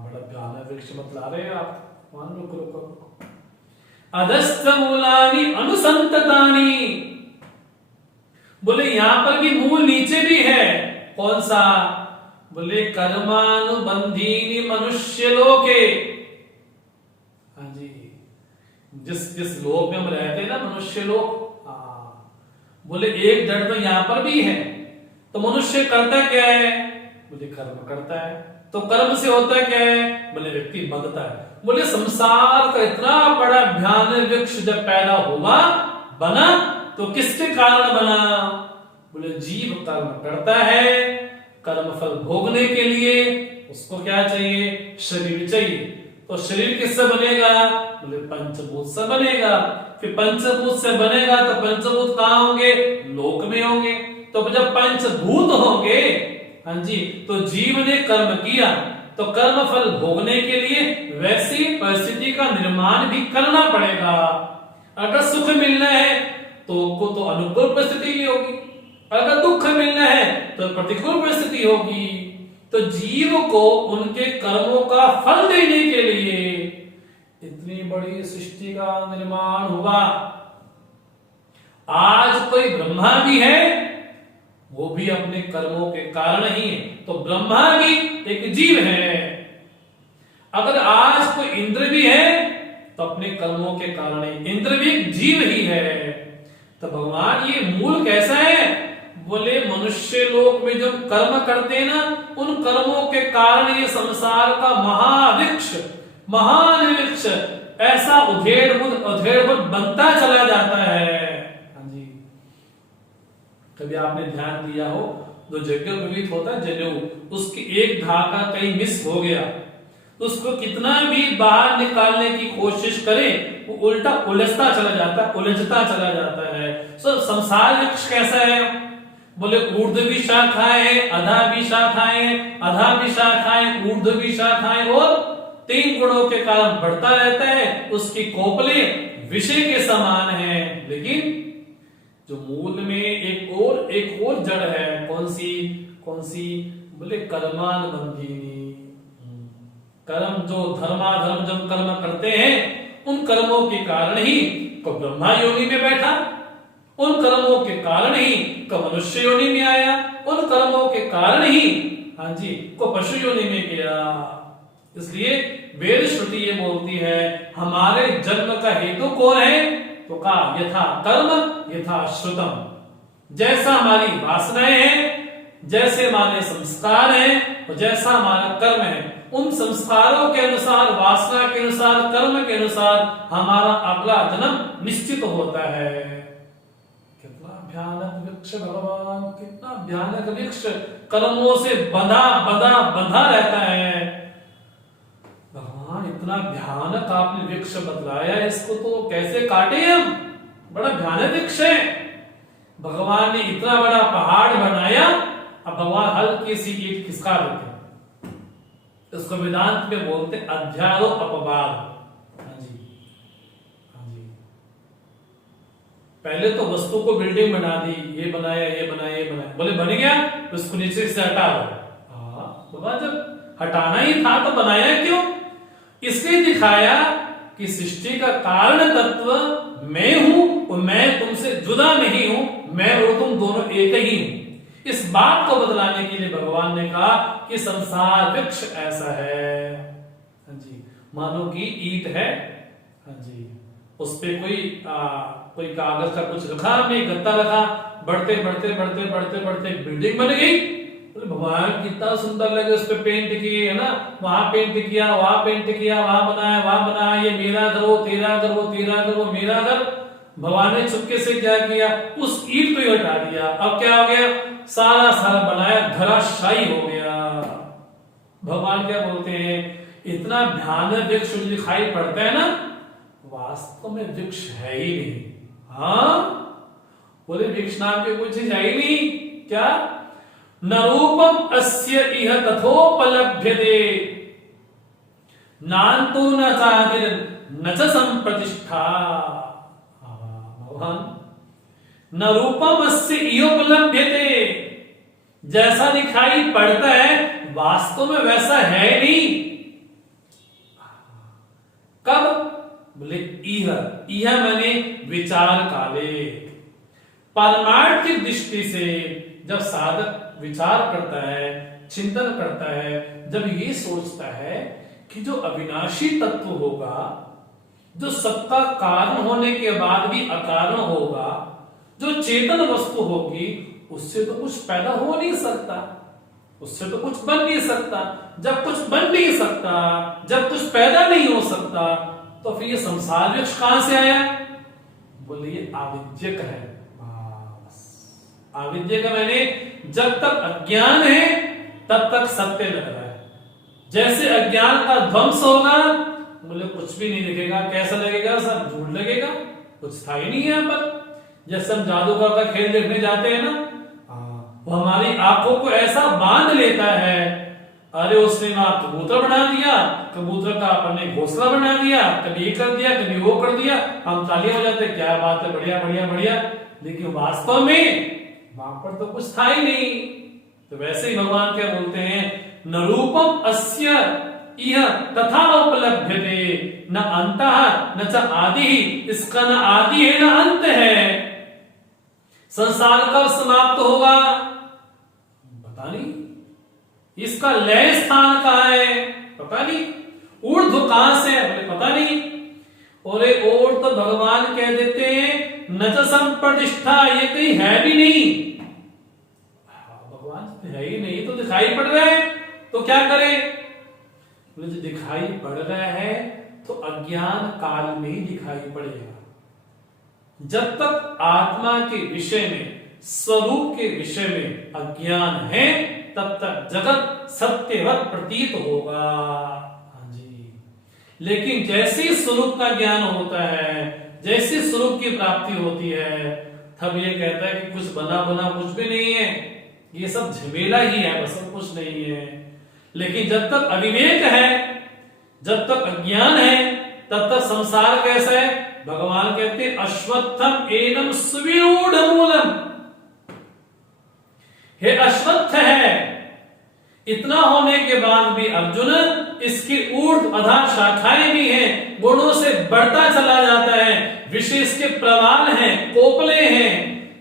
बड़ा प्यारा वृक्ष बतला रहे हैं आप। मान रुको। अधस्थ मूलानि अनुसंततानि, बोले यहां पर भी मूल नीचे भी है। कौन सा? बोले कर्मानुबंधीनि मनुष्य लोके। हाँ जी, जिस लोक में हम रहते हैं ना, मनुष्य लोक, बोले एक जड़ तो यहां पर भी है। तो मनुष्य करता क्या है? बोले कर्म करता है। तो कर्म से होता क्या है? बोले व्यक्ति बंधता है। बोले संसार का इतना बड़ा भयानक वृक्ष जब पैदा हुआ, बना, तो किसके कारण बना? बोले जीव कर्म करता है, कर्म फल भोगने के लिए उसको क्या चाहिए? शरीर चाहिए। तो शरीर किससे बनेगा? बोले पंचभूत से बनेगा। फिर पंचभूत से बनेगा तो पंचभूत कहां होंगे? लोक में होंगे। तो जब पंचभूत होंगे, हाँ जी, तो जीव ने कर्म किया, तो कर्म फल भोगने के लिए वैसी परिस्थिति का निर्माण भी करना पड़ेगा। अगर सुख मिलना है तो अनुकूल परिस्थिति ही होगी, अगर दुख मिलना है तो प्रतिकूल परिस्थिति होगी। तो जीव को उनके कर्मों का फल देने के लिए इतनी बड़ी सृष्टि का निर्माण हुआ। आज कोई ब्रह्मा भी है, वो भी अपने कर्मों के कारण ही है। तो ब्रह्मा भी एक जीव है। अगर आज कोई इंद्र भी है तो अपने कर्मों के कारण ही, इंद्र भी एक जीव ही है। तो भगवान ये मूल कैसा है? बोले मनुष्य लोक में जो कर्म करते हैं ना, उन कर्मों के कारण ये संसार का महावृक्ष, महान वृक्ष ऐसा उधेड़ बनता चला जाता है। हाँ जी, कभी आपने ध्यान दिया हो, जो यज्ञोपवीत होता है जनेऊ, उसकी एक धागा कहीं मिस हो गया तो उसको कितना भी बाहर निकालने की कोशिश करें, वो उल्टा उलझता चला जाता है। सो संसार वृक्ष कैसा है? बोले ऊर्ध्व भी शाखाएं हैं, अधा भी शाखाएं हैं, अधा भी शाखाएं, ऊर्ध्व भी शाखाएं, और 3 गुणों के कारण बढ़ता रहता है। उसकी कोपले विषय के समान है, लेकिन जो मूल में एक और जड़ है। कौन सी? बोले कर्मानुबंधीनि। कर्म जो धर्माधर्म जब कर्म करते हैं, उन कर्मों के कारण ही को ब्रह्मा योनि में बैठा, उन कर्मों के कारण ही को मनुष्य योनि में आया, उन कर्मों के कारण ही, हाँ जी, को पशु योनि में गया। इसलिए वेद श्रुति ये बोलती है हमारे जन्म का हेतु कौन है? तो कहा यथा कर्म यथा श्रुतम। जैसा हमारी वासनाएं हैं, जैसे हमारे संस्कार हैं और जैसा हमारा कर्म है, उन संस्कारों के अनुसार, वासना के अनुसार, कर्म के अनुसार हमारा अगला जन्म निश्चित होता है। कितना भयानक वृक्ष भगवान, कितना भयानक वृक्ष कर्मों से बंधा बंधा बंधा रहता है। भगवान इतना भयानक आपने वृक्ष बतलाया, इसको तो कैसे काटे हम, बड़ा भयानक वृक्ष है। भगवान ने इतना बड़ा पहाड़ बनाया, अब भगवान हल्की सी ईंट खिसका देते हैं, इसको वेदांत में बोलते हैं अध्यारोप अपवाद। हाँ जी, हाँ जी। पहले तो वस्तु को बिल्डिंग बना दी, ये बनाया ये बनाया ये बनाया, बोले बन गया तो उसको नीचे से हटा दो। भगवान जब हटाना ही था तो बनाया क्यों? इसलिए दिखाया कि सृष्टि का कारण तत्व मैं हूं और मैं तुमसे जुदा नहीं हूं, मैं और तुम दोनों एक ही हूं। इस बात को बदलाने के लिए भगवान ने कहा कि संसार वृक्ष ऐसा है। हाँ जी, मानो कि ईंट है, हाँ जी, उस पे कोई कागज का कुछ रखा, हमने गत्ता रखा, बढ़ते बढ़ते बढ़ते बढ़ते बढ़ते बिल्डिंग बन गई। तो भगवान कितना सुंदर लगे, उस पे पेंट किए, है ना, वहां पेंट किया, वहां पेंट किया, वहां बनाया, वहां बनाया, ये मेरा घर, वो तेरा घर, वो तेरा घर, वो मेरा घर। भगवान ने चुपके से क्या किया, उस ईंट को ही हटा दिया। अब क्या हो गया, सारा सारा बनाया धराशायी हो गया। भगवान क्या बोलते हैं, इतना भयानक वृक्ष दिखाई पड़ता है ना, वास्तव में वृक्ष है ही नहीं। हाँ, बोले वृक्ष नाम के कुछ है ही नहीं। क्या? न रूपम अस्य इह तथोपलभ्यते, नान्तो न चादिर न च संप्रतिष्ठा। भगवान न रूपम अस्य इह उपलभ्यते, जैसा दिखाई पड़ता है वास्तव में वैसा है नहीं। कब? बोले इह मैंने विचार काले, पारमार्थिक दृष्टि से जब साधक विचार करता है, चिंतन करता है, जब ये सोचता है कि जो अविनाशी तत्व होगा, जो सबका कारण होने के बाद भी अकारण होगा, जो चेतन वस्तु होगी, उससे तो कुछ पैदा हो नहीं सकता, उससे तो कुछ बन नहीं सकता। जब कुछ बन नहीं सकता, जब कुछ पैदा नहीं हो सकता, तो फिर ये संसार वृक्ष कहां से आया? बोले ये आविद्यक है। आविद्या का मैंने जब तक अज्ञान है तब तक सत्य लग रहा है। जैसे अज्ञान का ध्वंस होगा, बोले कुछ भी नहीं दिखेगा, कैसा लगेगा, सब झूठ लगेगा, कुछ था ही नहीं है यहाँ पर। जैसे हम जादूगर का खेल देखने जाते हैं ना, वो हमारी आंखों को ऐसा बांध लेता है, अरे उसने ना कबूतर बना दिया, कबूतर का अपन ने घोंसला बना दिया, कभी ये कर दिया, कभी वो कर दिया, हम तालियां बजाते, क्या बात है, बढ़िया बढ़िया बढ़िया। लेकिन वास्तव में वहां पर तो कुछ था ही नहीं। तो वैसे ही भगवान क्या बोलते हैं, न रूपम अस्य इह तथा उपलभ्यते, न अंतः न च आदि, इसका न आदि है न अंत है। संसार कब समाप्त होगा पता नहीं, इसका लय स्थान कहां है पता नहीं, ऊर्ध्व कहां से है पता नहीं। और और तो भगवान कह देते हैं न च संप्रतिष्ठा, ये कहीं है भी नहीं। भगवान है ही नहीं तो दिखाई पड़ रहा है, तो क्या करें? जो दिखाई पड़ रहा है तो अज्ञान काल में ही दिखाई पड़ेगा। जब तक आत्मा के विषय में, स्वरूप के विषय में अज्ञान है, तब तक जगत सत्यवत प्रतीत होगा। हाँ जी, लेकिन जैसे ही स्वरूप का ज्ञान होता है, जैसे स्वरूप की प्राप्ति होती है, तब ये कहता है कि कुछ बना बना कुछ भी नहीं है, ये सब झमेला ही है, बस कुछ नहीं है। लेकिन जब तक अविवेक है, जब तक अज्ञान है, तब तक संसार कैसा है? भगवान कहते हैं अश्वत्थम एनम सुविरूढ़ मूलम, हे अश्वत्थ है, इतना होने के बाद भी अर्जुन इसकी ऊर्ध्व अधा शाखाएं भी हैं, गुणों से बढ़ता चला जाता है, विशेष के प्रवाल हैं, कोपले हैं,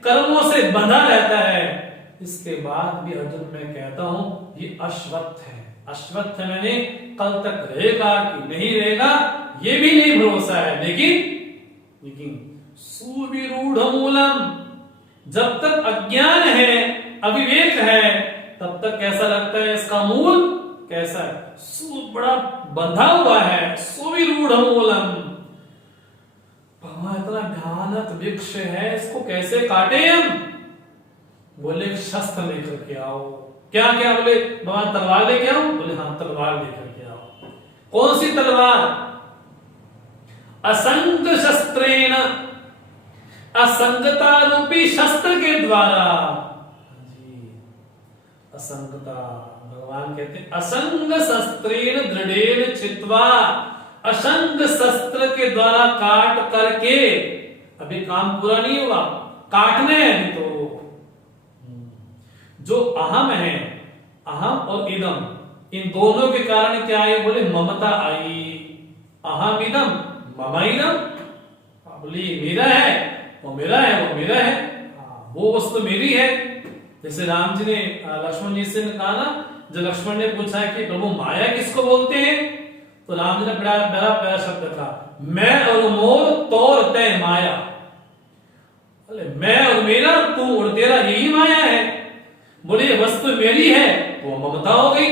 कर्मों से बंधा रहता है। इसके बाद भी अर्जुन मैं कहता हूं ये अश्वत्थ है। अश्वत्थ मैंने कल तक रहेगा कि नहीं रहेगा ये भी नहीं भरोसा है, लेकिन सुविरूढ़ मूलम, जब तक अज्ञान है, अविवेक है, तब तक कैसा लगता है इसका मूल कैसा है, बड़ा बंधा हुआ है, सुविरूढ़ मूलम। भगवान इतना भयानक वृक्ष है, इसको कैसे काटे हम? बोले शस्त्र लेकर के आओ। क्या क्या? बोले भगवान तलवार लेके आओ। बोले हाँ तलवार लेकर के आओ। कौन सी तलवार? असंग शस्त्रेण, असंगता रूपी शस्त्र के द्वारा। असंगता, भगवान कहते हैं असंग शस्त्रेण दृढ़ेन चित्वा, असंग शस्त्र के द्वारा काट करके। अभी काम पूरा नहीं हुआ, काटने हैं अभी तो। जो अहम है, अहम और इदम, इन दोनों के कारण क्या आई? बोले ममता आई। अहम इदम मम इदम, बोले मेरा है, वो मेरा है, वो मेरा है, वो वस्तु मेरी है। जैसे राम जी ने लक्ष्मण जी से कहा ना, जब लक्ष्मण ने पूछा कि प्रभु माया किसको बोलते हैं, तो राम जी ने बड़ा बड़ा प्यारा शब्द कहा, मैं और मोर तोर तय माया। बोले मैं और मेरा, तू और तेरा, यही माया है। बोले वस्तु मेरी है वो ममता हो गई,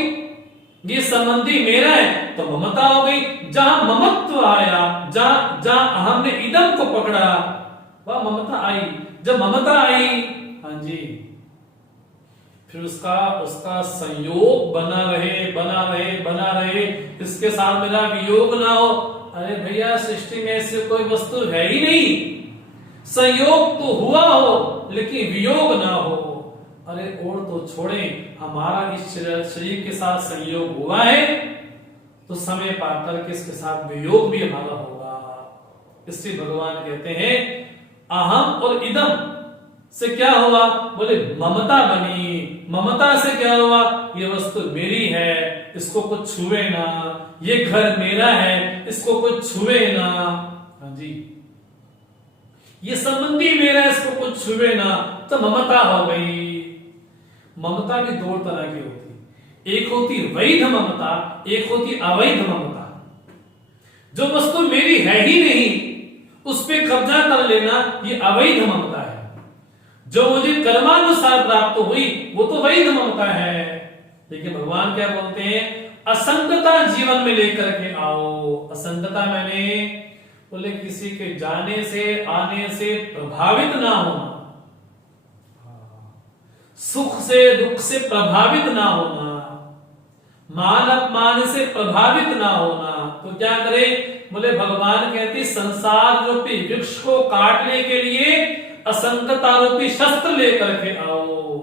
ये संबंधी मेरा है तो ममता हो गई। जहां ममत्व आया, जहां हमने इदम को पकड़ा, वह ममता आई। जब ममता आई, हाँ जी, फिर उसका संयोग बना रहे, बना रहे, बना रहे, इसके साथ मेरा वियोग ना हो। अरे भैया सृष्टि में ऐसे कोई वस्तु है ही नहीं। संयोग तो हुआ हो लेकिन वियोग ना हो। अरे और तो छोड़े, हमारा इस शरीर के साथ संयोग हुआ है तो समय पाकर के इसके साथ वियोग भी हमारा होगा। इसलिए भगवान कहते हैं अहम और इदम से क्या हुआ? बोले ममता बनी। ममता से क्या हुआ? ये वस्तु मेरी है, इसको कुछ छुए ना। ये घर मेरा है, इसको कुछ छुए ना। हाँ जी, ये संबंधी मेरा है, इसको कुछ छुए ना। तो ममता हो गई। ममता भी दो तरह की होती, एक होती वैध ममता, एक होती अवैध ममता। जो वस्तु मेरी है ही नहीं उस पर कब्जा कर लेना, ये अवैध ममता है। जो मुझे कर्मानुसार प्राप्त हुई वो तो वैध ममता है। लेकिन भगवान क्या बोलते हैं? असंगता जीवन में लेकर के आओ। असंगता मैंने बोले किसी के जाने से आने से प्रभावित ना होना, सुख से दुख से प्रभावित ना होना, मान अपमान से प्रभावित ना होना। तो क्या करे? बोले भगवान कहते संसार रूपी वृक्ष को काटने के लिए असंगता रूपी शस्त्र लेकर के आओ।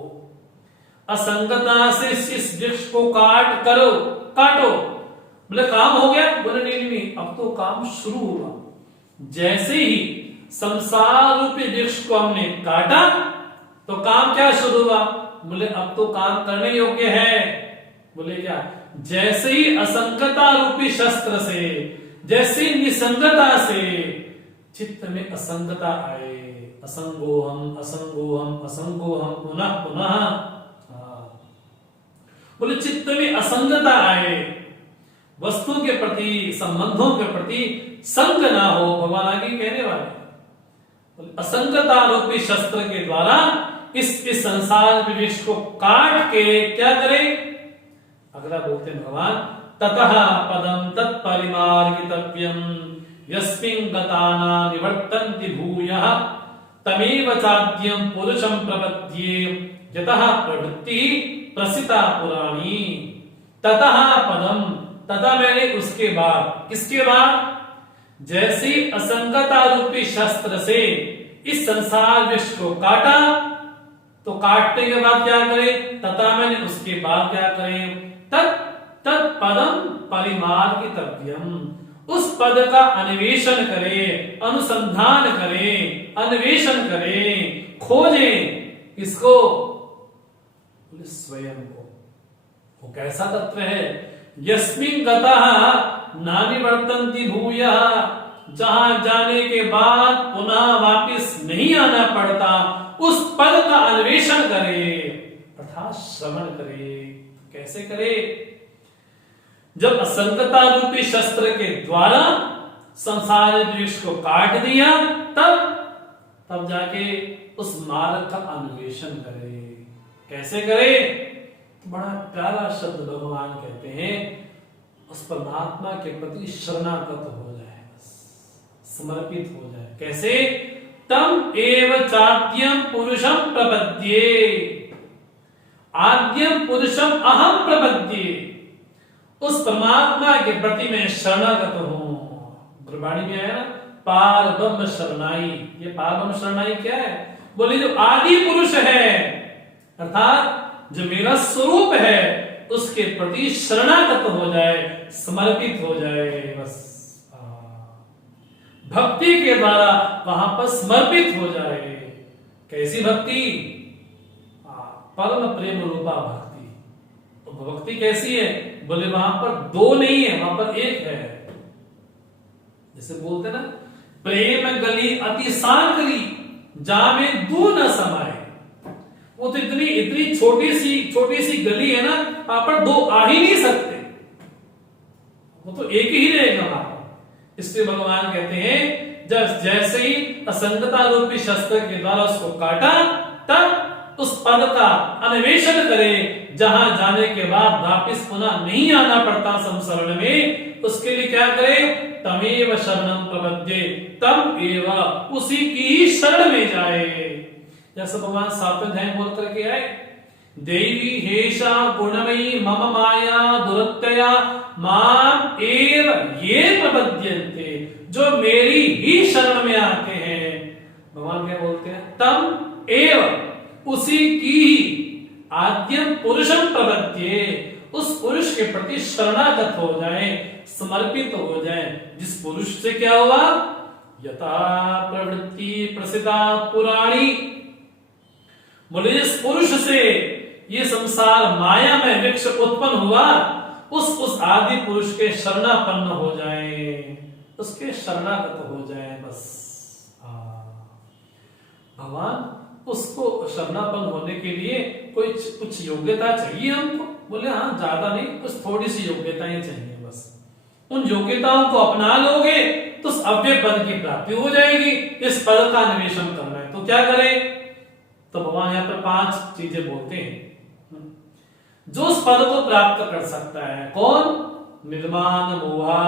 असंगता से इस वृक्ष को काटो। बोले काम हो गया? बोले नहीं, अब तो काम शुरू हुआ। जैसे ही संसार रूपी वृक्ष को हमने काटा तो काम क्या शुरू हुआ? बोले अब तो काम करने योग्य है। बोले क्या? जैसे ही असंगता रूपी शस्त्र से, जैसे निसंगता से चित्त में असंगता आए, असंगोहम असंगोहम असंगोहम पुनः पुनः, बोले चित्त में असंगता आए, वस्तु के प्रति, संबंधों के प्रति संग ना हो। भगवान आगे कहने वाले असंगता रूपी शस्त्र के द्वारा इस संसार विवेश को काट के क्या करें? अगला बोलते हैं भगवान, ततः पदम तत्परिमार्गितव्यम यस्मिन् गताना निवर्तन्ति भूयः तमेव चाद्यं पुरुषं प्रपद्ये यतः प्रवृत्ति प्रसिता पुराणी। ततः पदम, तथा मैंने उसके बाद, किसके बाद? जैसी असंगता रूपी शस्त्र से इस संसार विश्व को काटा तो काटने के बाद क्या करें? तथा मैंने उसके बाद क्या करें? तत्पदम परिमार्गितव्यम, उस पद का अन्वेषण करें, अनुसंधान करें, अन्वेषण करें, खोजें। किसको? स्वयं को। वो कैसा तत्व है? यस्मिन् गतः नानिवर्तन्ति भूयः, जहां जाने के बाद पुनः वापस नहीं आना पड़ता, उस पद का अन्वेषण करे अर्थात श्रवण करे। कैसे करे? जब असंगता रूपी शस्त्र के द्वारा संसार वृक्ष को काट दिया, तब जाके उस मार्ग का अन्वेषण करे। कैसे करे? तो बड़ा प्यारा शब्द भगवान कहते हैं, उस परमात्मा के प्रति शरणागत हो जाए, समर्पित हो जाए। कैसे? तम एव चाद्यम पुरुषम प्रपद्ये, आद्यम पुरुषम अहम प्रपद्ये, उस परमात्मा के प्रति मैं शरणागत हूं। गुरबाणी में आया ना, पार ब्रह्म शरणाई। ये पार ब्रह्म शरणाई क्या है? बोले जो आदि पुरुष है, अर्थात जो मेरा स्वरूप है, उसके प्रति शरणागत हो जाए, समर्पित हो जाए। बस भक्ति के द्वारा वहां पर समर्पित हो जाए। कैसी भक्ति? परम प्रेम रूपा भक्ति। तो भक्ति कैसी है? बोले वहां पर दो नहीं है, वहां पर एक है। जैसे बोलते ना, प्रेम गली अति सांकरी, जामे दू न समाये। वो तो इतनी इतनी छोटी सी गली है ना, वहां पर दो आ ही नहीं सकते, वो तो एक ही रहेगा वहां पर। इसलिए भगवान कहते हैं, जब जैसे ही असंगता रूपी शस्त्र के द्वारा उसको काटा, तब उस पद का अन्वेषण करे, जहां जाने के बाद वापिस पुनः नहीं आना पड़ता संसरण में। उसके लिए क्या करे? तमेव शरणं प्रपद्ये, तम एव, उसी की ही शरण में जाए। जैसे भगवान सातवें अध्याय बोल करके आए, देवी हेषा गुणमयी मम माया दुरत्यया माम एव ये प्रपद्यन्ते, जो मेरी ही शरण में आते हैं। भगवान क्या बोलते हैं? तम एव, उसी की ही, आद्यम पुरुषम प्रपद्ये, उस पुरुष के प्रति शरणागत हो जाए, समर्पित हो जाए। जिस पुरुष से क्या हुआ? यथा प्रवृत्ति प्रसिद्धा पुराणी, बोले जिस पुरुष से ये संसार माया में वृक्ष उत्पन्न हुआ, उस आदि पुरुष के शरणापन्न हो जाए, उसके शरणागत हो जाए। बस भगवान उसको शरणापन्न होने के लिए कोई कुछ योग्यता चाहिए हमको? बोले हाँ, ज्यादा नहीं, कुछ थोड़ी सी योग्यताएं चाहिए। बस उन योग्यताओं को अपना लोगे तो उस अव्यय पद की प्राप्ति हो जाएगी। इस पद का अन्वेषण करना है तो क्या करें? तो भगवान यहाँ पर 5 चीजें बोलते हैं जो उस पद को प्राप्त कर सकता है। कौन? निर्माण मोहा,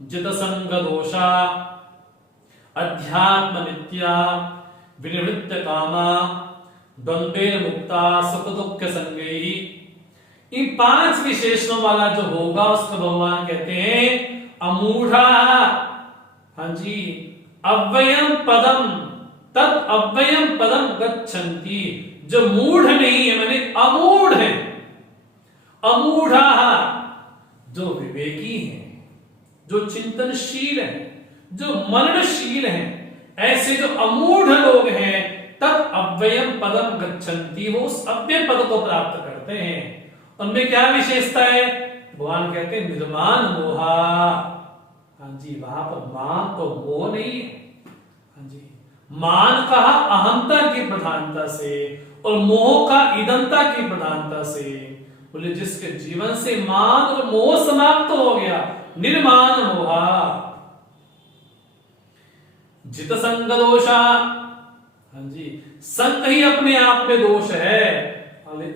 जित संग दोषा, अध्यात्म नित्या, विनिवृत्त कामा, द्वंद्वे मुक्ता, सुख दुख संगेही। इन 5 विशेषणों वाला जो होगा उसको भगवान कहते हैं अमूढ़ा। हाँ जी, अव्ययम पदम तत् अव्ययम पदम गच्छन्ति, जो मूढ़ नहीं है, माने अमूढ़ है। अमूढ़ा, जो विवेकी है, जो चिंतनशील है, जो मननशील है, ऐसे जो अमूढ़ लोग हैं, तत् अव्ययम पदम गच्छन्ति, वो उस अव्यय पद को प्राप्त करते हैं। उनमें क्या विशेषता है? भगवान कहते हैं निर्माण मोहा। हाँ जी, वहां पर मान तो मोह नहीं है। हाँ जी, मान कहा अहंता की प्रधानता से और मोह का ईदंता की प्रधानता से। बोले जिसके जीवन से मान और मोह समाप्त हो गया, निर्माण मोहा। जित संग दोषा, हाँ जी, संग ही अपने आप में दोष है,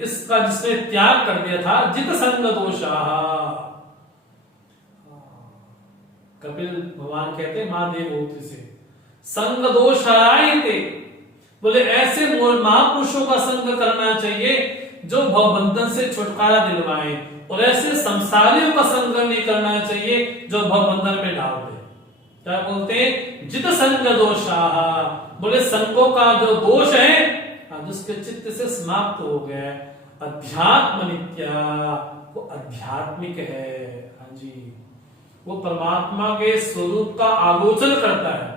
इसका जिसने त्याग कर दिया था, जित संग दोषा। कपिल भगवान कहते हैं मां देवहूति से, संग दोष हरायते। बोले ऐसे महापुरुषों का संग करना चाहिए जो भवबंधन से छुटकारा दिलवाए, और ऐसे संसारियों का संग नहीं करना चाहिए जो भवबंधन में डाल दे। क्या बोलते हैं? जित संग दोषा। बोले संगों का जो दोष है, जिसके चित्त से समाप्त हो गया। अध्यात्म नित्या, वो आध्यात्मिक है। हाँ जी, वो परमात्मा के स्वरूप का आलोचन करता है।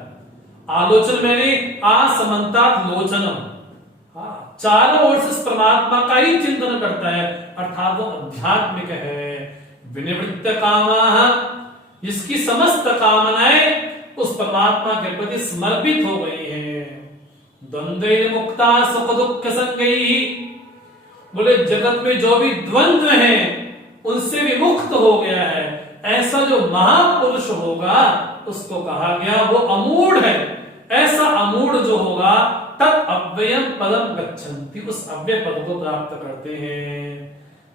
आलोचन मैंने असमन्तात लोचनम, हाँ, चारों ओर से परमात्मा का ही चिंतन करता है, अर्थात वो आध्यात्मिक है। विनिवृत्त कामा, जिसकी समस्त कामनाएं उस परमात्मा के प्रति समर्पित हो गई है। द्वंद्वे मुक्ता सुख दुख संगई। बोले जगत में जो भी द्वंद्व है उनसे भी मुक्त हो गया है। ऐसा जो महापुरुष होगा उसको कहा गया वो अमूढ़ है। ऐसा अमूढ़ जो होगा तत् अव्ययम पदम गच्छन्ति, उस अव्यय पद को प्राप्त करते हैं।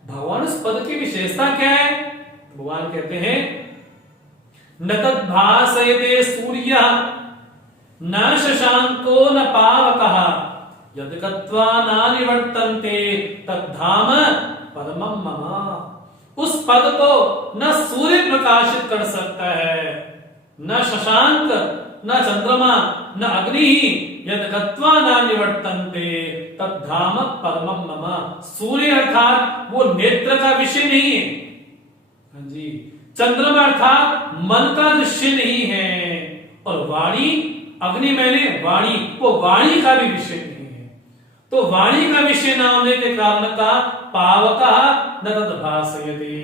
भगवान उस पद की विशेषता क्या है? भगवान कहते हैं न तद्भासयते सूर्यः न शशांको न पावकः यद् गत्वा न निवर्तन्ते तद्धाम परमं मम। उस पद को न सूर्य प्रकाशित कर सकता है, न शशांक, न चंद्रमा, न अग्नि, यद् गत्वा न निवर्तन्ते तद्धाम परमं मम। सूर्य अर्थात वो नेत्र का विषय नहीं है, हाँ जी, चंद्रमा अर्थात मन का दृश्य नहीं है, और वाणी, अग्नि मैंने वाणी, वो वाणी का भी विषय नहीं है। तो वाणी का विषय न होने के कारण का पावकः न तद्भासयते,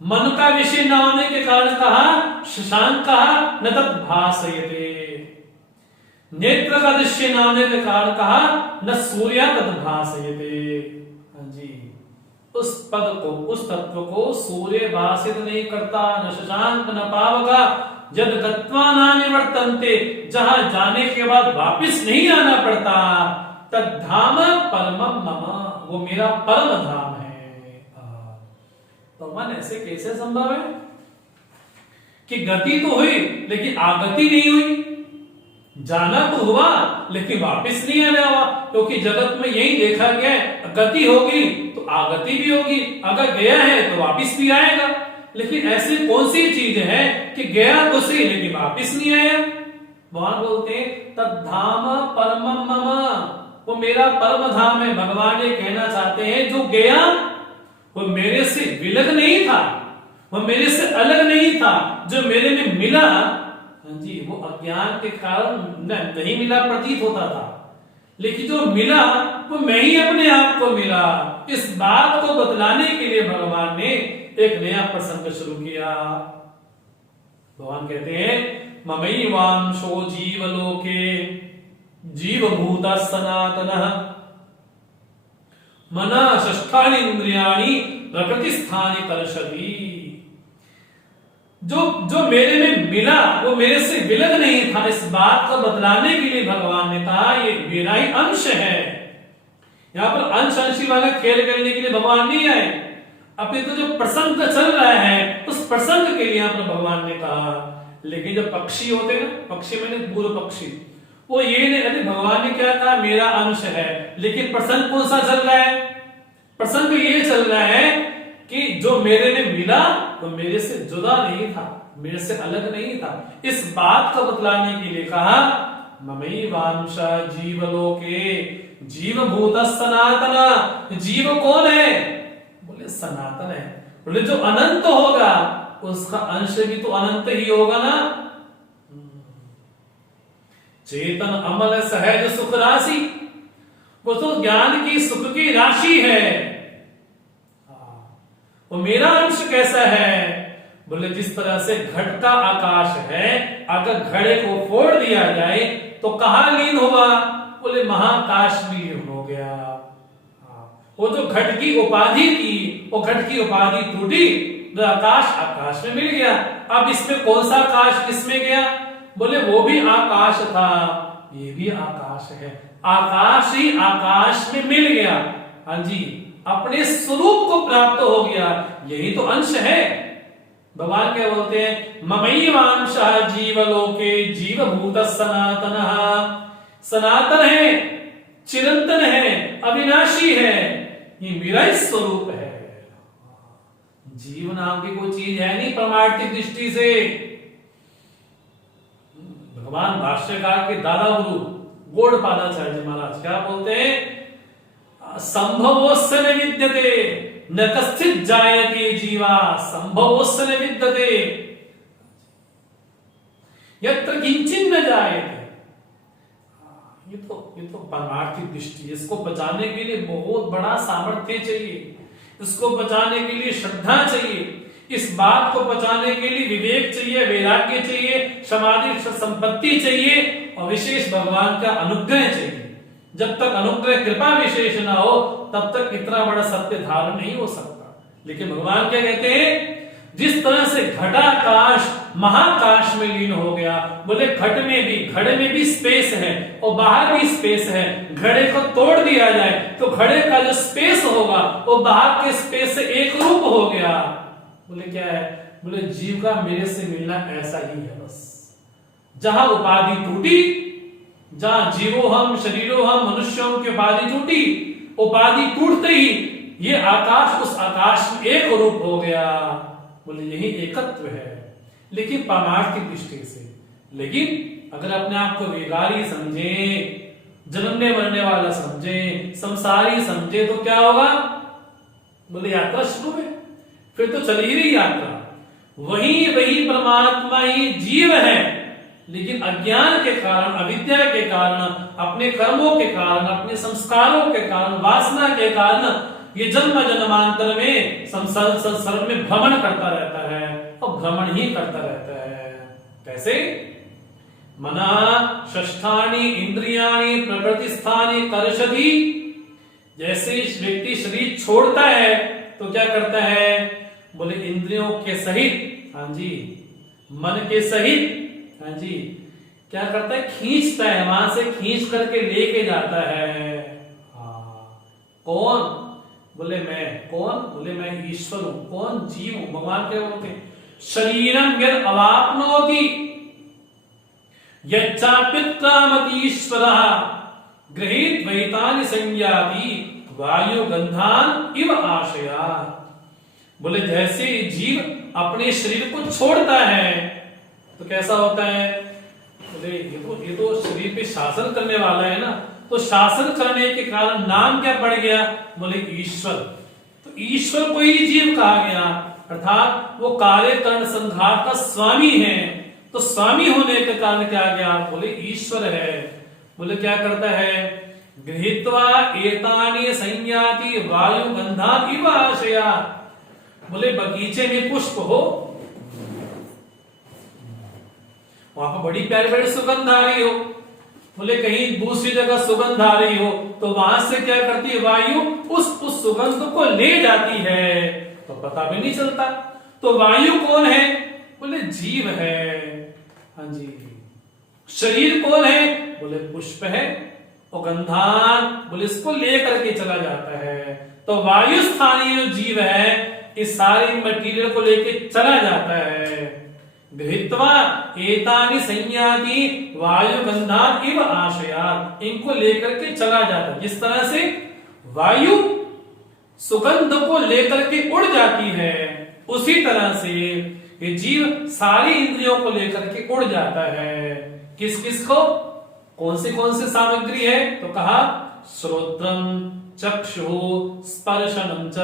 मन का विषय न होने के कारण कहा शशांकः न तद्भासयते, नेत्र का दृश्य न होने के कारण कहा न सूर्य तद्भासयते। हाँ जी, उस पद को, उस तत्व को सूर्य भाषित नहीं करता, न शशांक न पावक, यद् गत्वा न निवर्तन्ते, जहां जाने के बाद वापिस नहीं आना पड़ता, तद्धाम परमं मम, वो मेरा परम धाम है। भगवान ऐसे कैसे संभव है कि गति तो हुई लेकिन आगति नहीं हुई, जाना तो हुआ लेकिन वापस नहीं आना हुआ, क्योंकि जगत में यही देखा गया है, गति होगी तो आगति भी होगी, अगर गया है तो वापस भी आएगा। लेकिन ऐसी कौन सी चीज है कि गया तो सही लेकिन वापस नहीं आया? भगवान बोलते हैं तद्धाम परमं मम, वो मेरा परम धाम है। भगवान ये कहना चाहते हैं जो गया वो मेरे से विलग नहीं था, वो मेरे से अलग नहीं था, जो मेरे में मिला, हाँ जी, वो अज्ञान के कारण नहीं मिला प्रतीत होता था, लेकिन जो मिला वो मैं ही अपने आप को मिला। इस बात को बतलाने के लिए भगवान ने एक नया प्रसंग शुरू किया। भगवान कहते हैं ममैवांशो जीवलोके जीवभूतः सनातनः मना षष्ठानि इंद्रियाणि प्रकृतिस्थानि कर्षति। जो मेरे में मिला वो मेरे से विलग नहीं था, इस बात को बतलाने के लिए भगवान ने कहा ये मेरा ही अंश है। यहाँ पर अंश अंशी वाला खेल करने के लिए भगवान नहीं आए, अभी तो जो प्रसंग चल रहा है उस प्रसंग के लिए यहाँ पर भगवान ने कहा। लेकिन जो पक्षी होते हैं ना, पक्षी मैंने पूर्व पक्षी, वो ये नहीं कहते भगवान ने क्या कहा मेरा अंश है, लेकिन प्रसंग कौन सा चल रहा है? प्रसंग ये चल रहा है कि जो मेरे में मिला वो मेरे से जुदा नहीं था, मेरे से अलग नहीं था। इस बात को बतलाने के लिए कहा ममैवांशा जीवलोके जीवभूतः सनातन। जीव कौन है? बोले सनातन है। बोले जो अनंत होगा उसका अंश भी तो अनंत ही होगा ना। चेतन अमल सहज सुख राशि, वो तो ज्ञान की सुख की राशि है। वो मेरा अंश कैसा है? बोले जिस तरह से घट का आकाश है, अगर घड़े को फोड़ दिया जाए तो कहां लीन हुआ? बोले महाकाश में लीन हो गया। वो जो घट की उपाधि थी, वो घट की उपाधि टूटी, जो आकाश में मिल गया। अब इसमें कौन सा आकाश किसमें गया? बोले वो भी आकाश था, ये भी आकाश है। आकाश ही आकाश में मिल गया, हाँ जी, अपने स्वरूप को प्राप्त हो गया, यही तो अंश है। भगवान क्या बोलते हैं ममैवांशः जीवलोके जीवभूतः सनातनः। सनातन है, चिरंतन है, अविनाशी है, ये मेरा ही स्वरूप है। जीव नाम की कोई चीज है नहीं परमार्थिक दृष्टि से। भगवान भाष्यकार के दादा गुरु गौड़पादाचार्य जी महाराज क्या बोलते हैं? संभवोस्य न विद्यते न कश्चित् जायते जीवा, संभवोस्य न विद्यते यत्र किंचित् न जायते। ये तो परमार्थिक दृष्टि, इसको बचाने के लिए बहुत बड़ा सामर्थ्य चाहिए, इसको बचाने के लिए श्रद्धा चाहिए, इस बात को बचाने के लिए विवेक चाहिए, वैराग्य चाहिए, समाधि संपत्ति चाहिए, और विशेष भगवान का अनुग्रह चाहिए। जब तक अनुग्रह कृपा विशेष ना हो तब तक इतना बड़ा सत्य धारण नहीं हो सकता। लेकिन भगवान क्या कहते हैं? जिस तरह से घटाकाश महाकाश में लीन हो गया। बोले घड़े में भी स्पेस है और बाहर भी स्पेस है। घड़े को तोड़ दिया जाए तो घड़े का जो स्पेस होगा वो बाहर के स्पेस से एक रूप हो गया। बोले क्या है? बोले जीव का मेरे से मिलना ऐसा ही है। बस जहां उपाधि टूटी, जहां जीवो हम शरीरो हम मनुष्यों की उपाधि टूटी, उपाधि टूटते ही ये आकाश उस आकाश में एक रूप हो गया। बोले यही एकत्व है, लेकिन परमार्थ की दृष्टि से। लेकिन अगर अपने आप को विकारी समझे, जन्मने मरने वाला समझे, संसारी समझे तो क्या होगा? बोले यात्रा शुरू है, फिर तो चली ही रही यात्रा। वही परमात्मा ही जीव है, लेकिन अज्ञान के कारण, अविद्या के कारण, अपने कर्मों के कारण, अपने संस्कारों के कारण, वासना के कारण ये जन्म जन्मांतर में संसार में भ्रमण करता रहता है और भ्रमण ही करता रहता है। कैसे? मना षष्ठानि इंद्रियाणि प्रकृतिस्थानि कर्षति। जैसे व्यक्ति शरीर छोड़ता है तो क्या करता है? बोले इंद्रियों के सहित, हाँ जी, मन के सहित, हाँ जी, क्या करता है? खींचता है, वहां से खींच करके लेके जाता है। हाँ, कौन? बोले मैं। कौन? बोले मैं ईश्वर हूं। कौन? जीव हूं। भगवान क्या बोलते? शरीरम यद अवाप्नोति यच्चापित कामति ईश्वरः गृहीत वैतानि संयाति वायु गंधान इव आशया। बोले जैसे जीव अपने शरीर को छोड़ता है तो कैसा होता है? बोले ये तो शरीर पे शासन करने वाला है ना, तो शासन करने के कारण नाम क्या पड़ गया? बोले ईश्वर। तो ईश्वर को ही जीव कहा गया, अर्थात वो कार्य कर्ण संघार का स्वामी है। तो स्वामी होने के कारण क्या गया? बोले ईश्वर है। बोले क्या करता है? गृहीत्वा एतानि संयाति वायु गंधात् इव आशया। बोले बगीचे में पुष्प हो, वहां पर बड़ी प्यारी प्यारी सुगंध आ रही हो, बोले कहीं दूसरी जगह सुगंध आ रही हो तो वहां से क्या करती है? वायु उस सुगंध को ले जाती है, तो पता भी नहीं चलता। तो वायु कौन है? बोले जीव है। हाँ जी। शरीर कौन है? बोले पुष्प है। और गंधान, बोले इसको लेकर के चला जाता है। तो वायु स्थानीय जो जीव है इस सारी मटेरियल को लेके चला जाता है। गृहीत्वा एतानि संयाति वायु गंधात् इव आशयात्, इनको लेकर के चला जाता है। जिस तरह से वायु सुगंध को लेकर के उड़ जाती है, उसी तरह से ये जीव सारी इंद्रियों को लेकर के उड़ जाता है। किस किस को? कौन से सामग्री है? तो कहा श्रोत्रम चक्षु स्पर्शनम च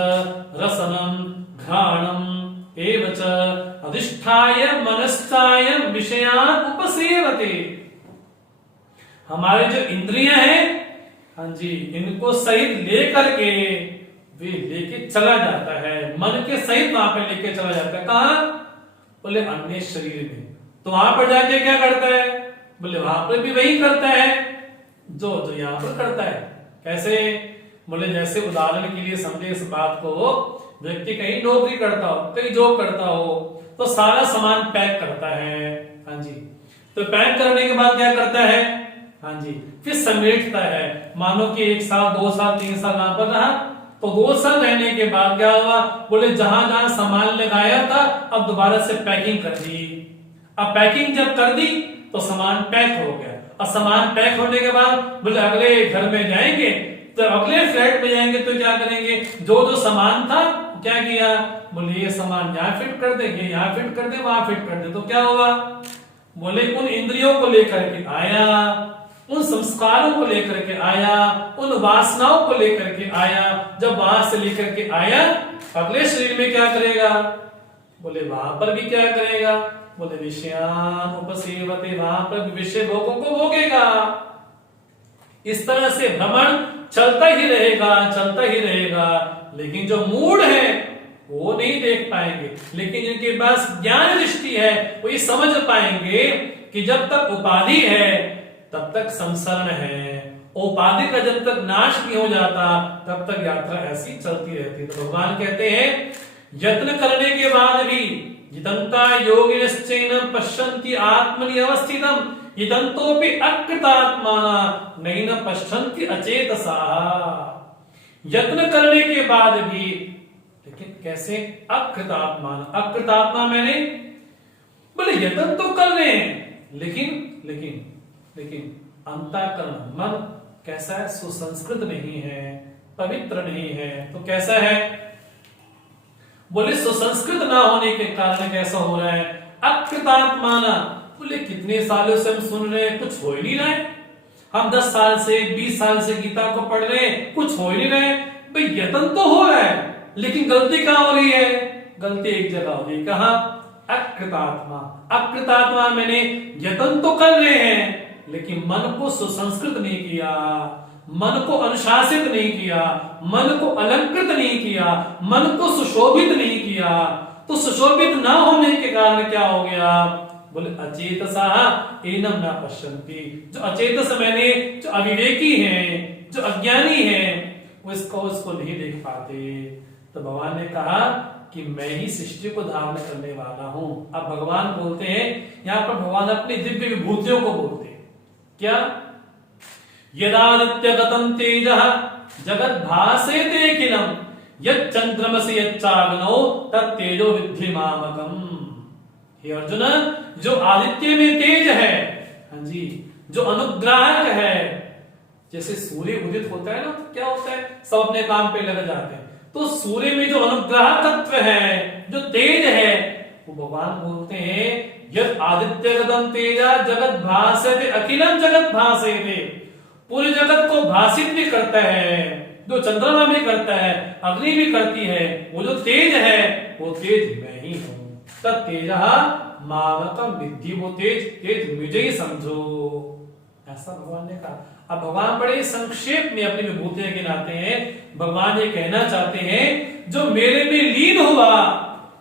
रसनम घ्राणम एवच अधिष्ठाय मनश्चाय विषयान् उपसेवते। हमारे जो इंद्रियां हैं, हाँ जी, इनको सहित लेकर के वे लेके चला जाता है, मन के सहित वहां पे लेके चला जाता है। कहा? बोले अन्य शरीर में। तो वहां पर जाके क्या करता है? बोले वहां पर भी वही करता है जो यहां पर करता है। कैसे? बोले जैसे उदाहरण के लिए समझे इस बात को, व्यक्ति कहीं नौकरी करता हो, कहीं जॉब करता हो, तो सारा सामान पैक करता है। हाँ जी। तो पैक करने के बाद क्या करता है? हाँ जी, फिर समेटता है। मानो कि 1 साल 2 साल 3 साल वहां पर रहा, तो 2 साल रहने के बाद क्या हुआ? बोले जहां जहां सामान लगाया था अब दोबारा से पैकिंग कर दी। अब पैकिंग जब कर दी तो सामान पैक हो गया। और सामान पैक होने के बाद बोले अगले घर में जाएंगे, तो अगले फ्लैट में जाएंगे तो क्या करेंगे? जो जो सामान था क्या किया? बोले ये सामान यहाँ फिट कर देंगे, यहाँ फिट कर दे, वहां फिट कर दे। तो क्या होगा? बोले उन इंद्रियों को लेकर के आया, उन संस्कारों को लेकर के आया, उन वासनाओं को लेकर के आया। जब वहां से लेकर के आया अगले शरीर में क्या करेगा? बोले वहां पर भी क्या करेगा? बोले विषयान् उपसेवते, वहां पर विषय भोगों को भोगेगा। इस तरह से भ्रमण चलता ही रहेगा। लेकिन जो मूड है वो नहीं देख पाएंगे, लेकिन जिनके पास ज्ञान दृष्टि है वो ये समझ पाएंगे कि जब तक उपाधि है तब तक संसरण है, उपाधि का जब तक नाश नहीं हो जाता तब तक यात्रा ऐसी चलती रहती है। तो भगवान कहते हैं यत्न करने के बाद भी जितंता योगिनश्चैनं पश्यन्ति आत्मनि अवस्थितं इदंतोपि अकृतात्माना नैन पश्यन्ति अचेतसा। यत्न करने के बाद भी, लेकिन कैसे? अकृतात्मा। अकृतात्मा मैंने बोले यत्न तो कर रहे हैं, लेकिन लेकिन लेकिन अंतःकरण मन कैसा है? सुसंस्कृत नहीं है, पवित्र नहीं है। तो कैसा है? बोले सुसंस्कृत ना होने के कारण कैसा हो रहा है? अकृतात्माना। बोले कितने सालों से हम सुन रहे हैं, कुछ हो ही नहीं रहा है। हम 10 साल से 20 साल से गीता को पढ़ रहे हैं, कुछ हो ही नहीं रहे। भाई यत्न तो हो रहा है, लेकिन गलती कहां हो रही है? गलती एक जगह हो रही है। कहां? अकृतात्मा। अकृतात्मा मैंने यत्न तो कर रहे हैं, लेकिन मन को सुसंस्कृत नहीं किया, मन को अनुशासित नहीं किया, मन को अलंकृत नहीं किया, मन को सुशोभित नहीं किया। तो सुशोभित ना होने के कारण क्या हो गया? बोले अचेतसा एनम न पश्यन्ति। जो अचेतस मैंने जो अविवेकी हैं, जो अज्ञानी हैं, वो इसको नहीं देख पाते। तो भगवान ने कहा कि मैं ही सृष्टि को धारण करने वाला हूं। अब भगवान बोलते हैं, यहां पर भगवान अपनी दिव्य विभूतियों को बोलते हैं। क्या? यदादित्यगतं तेजः जगद्भासेते किलम् यच्चन्द्रमसि यच्चाग्नौ तत्तेजो विद्धि मामकम्। हे अर्जुन, जो आदित्य में तेज है, हाँ जी, जो अनुग्राहक है, जैसे सूर्य उदित होता है ना, तो क्या होता है? सब अपने काम पे लग जाते हैं। तो सूर्य में जो अनुग्राहक तत्व है, जो तेज है, वो भगवान बोलते हैं यद आदित्यगतं तेजा जगत भासते अखिलम जगत भासेते। पूरे जगत को भासित भी करता है, जो चंद्रमा भी करता है, अग्नि भी करती है। वो जो तेज है, वो तेज मैं ही हूं। तत्तेजः मामकं विद्धि। वो तेज मुझे ही समझो, ऐसा भगवान ने कहा। अब भगवान बड़े संक्षेप में अपनी विभूतियां गिनाते हैं। भगवान ये कहना चाहते हैं, जो मेरे में लीन हुआ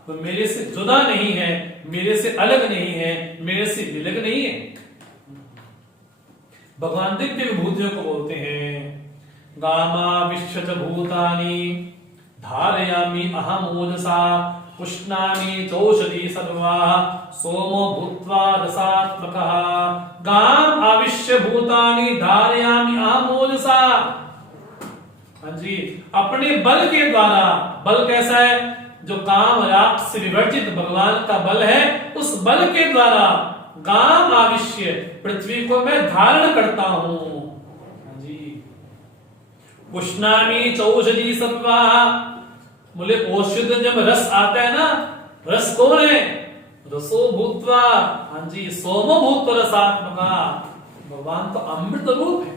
वो मेरे से जुदा नहीं है, मेरे से अलग नहीं है, मेरे से विलग नहीं है। भगवान दिव्य विभूतियों को बोलते हैं, गामा विश्वच भूतानि धारयामि अहम ओजसा पुष्णामि चौषधि सर्वा सोमो भूत्वा रसात्मकः। गाम आविश्य भूतानि धारयामि अहम ओजसा। हाँ जी, अपने बल के द्वारा। बल कैसा है? जो काम राग से विवर्जित भगवान का बल है, उस बल के द्वारा गाम आविश्य पृथ्वी को मैं धारण करता हूं। हाँ जी, पुष्णामि चौषधि सत्वा। बोले औषध जब रस आता है ना, रस कौन है? रसो भूत्वा। हाँ जी, सोमो भूत रसात्मका। भगवान तो अमृत रूप है।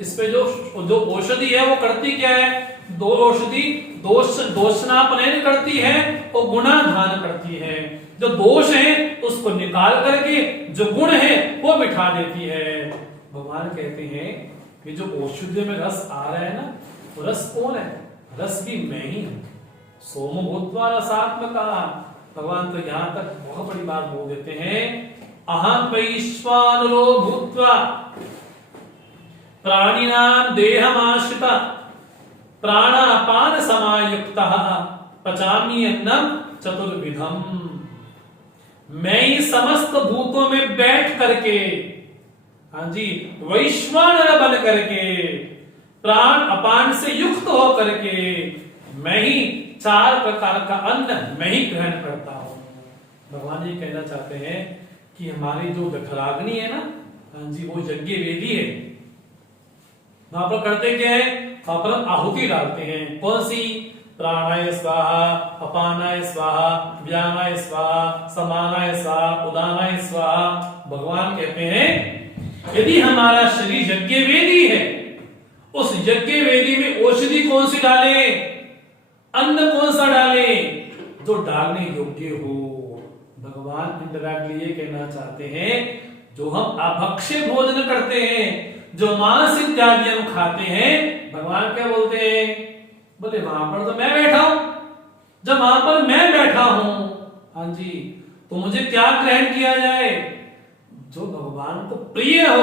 इस पे जो औषधि है वो करती क्या है? दो औषधि दोषनापन करती है और गुणाधान करती है। जो दोष है उसको निकाल करके जो गुण है वो बिठा देती है। भगवान कहते हैं कि जो औषधि में रस आ रहा है ना, वो रस कौन है? रस भी मैं ही हूं। सोम भूत्वा रसात्मका। भगवान तो यहां तक बहुत बड़ी बात बोल देते हैं, अहम वैश्वानरो भूत्वा प्राणिनां देहमाश्रिता प्राणापान समायुक्तः पचामि अन्नम चतुर्विधम। मैं ही समस्त भूतों में बैठ करके, हाँ जी, वैश्वानर बन करके, प्राण अपान से युक्त हो करके, मैं ही 4 प्रकार का अन्न मैं ही ग्रहण करता हूं। भगवान ये कहना चाहते हैं कि हमारी जो विखराग्नि है ना, हाँ जी, वो यज्ञ वेदी है। वहां पर करते क्या है? वहां पर आहुति डालते हैं। कौन सी? प्राणाय स्वाहा, अपानाय स्वाहा, व्यानाय स्वाहा, समानाय स्वाहा, उदानाय स्वाहा। भगवान कहते हैं यदि हमारा शरीर यज्ञ वेदी है, उस यज्ञ वेदी में औषधि कौन सी डाले? अन्न कौन सा डाले? जो डालने योग्य हो। भगवान इंडायरेक्टली ये कहना चाहते हैं, जो हम अभक्ष्य भोजन करते हैं, जो मांस इत्यादि हम खाते हैं, भगवान क्या बोलते हैं? बोले वहां पर तो मैं बैठा हूं। जब वहां पर मैं बैठा हूं, हाँ जी, तो मुझे क्या ग्रहण किया जाए? जो भगवान को प्रिय हो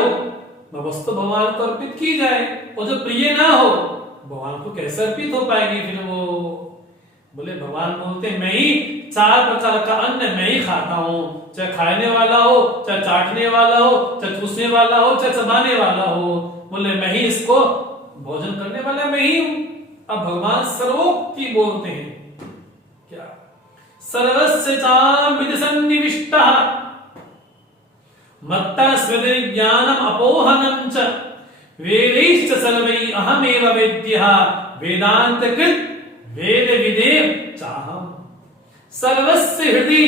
वस्तु भगवान को अर्पित की जाए, और जो प्रिय ना हो भगवान को कैसे अर्पित हो पाएगी? फिर वो बोले भगवान बोलते मैं ही 4 प्रकार का अन्न मैं ही खाता हूँ, चाहे खाने वाला हो, चाहे चाटने वाला हो, चाहे चूसने वाला हो, चाहे चबाने वाला हो, बोले मैं ही इसको भोजन करने वाला मैं ही हूं। अब भगवान सर्वोक्ति बोलते हैं क्या, सर्वस्य चाम विधि सन्निविष्टः मत्ता स्मृति ज्ञानम अपोहनम च वेदैश्च सर्वैः अहमेव वेद्यः वेदांत कृत वेद विदेव चाहम। सर्वस्य हृदय,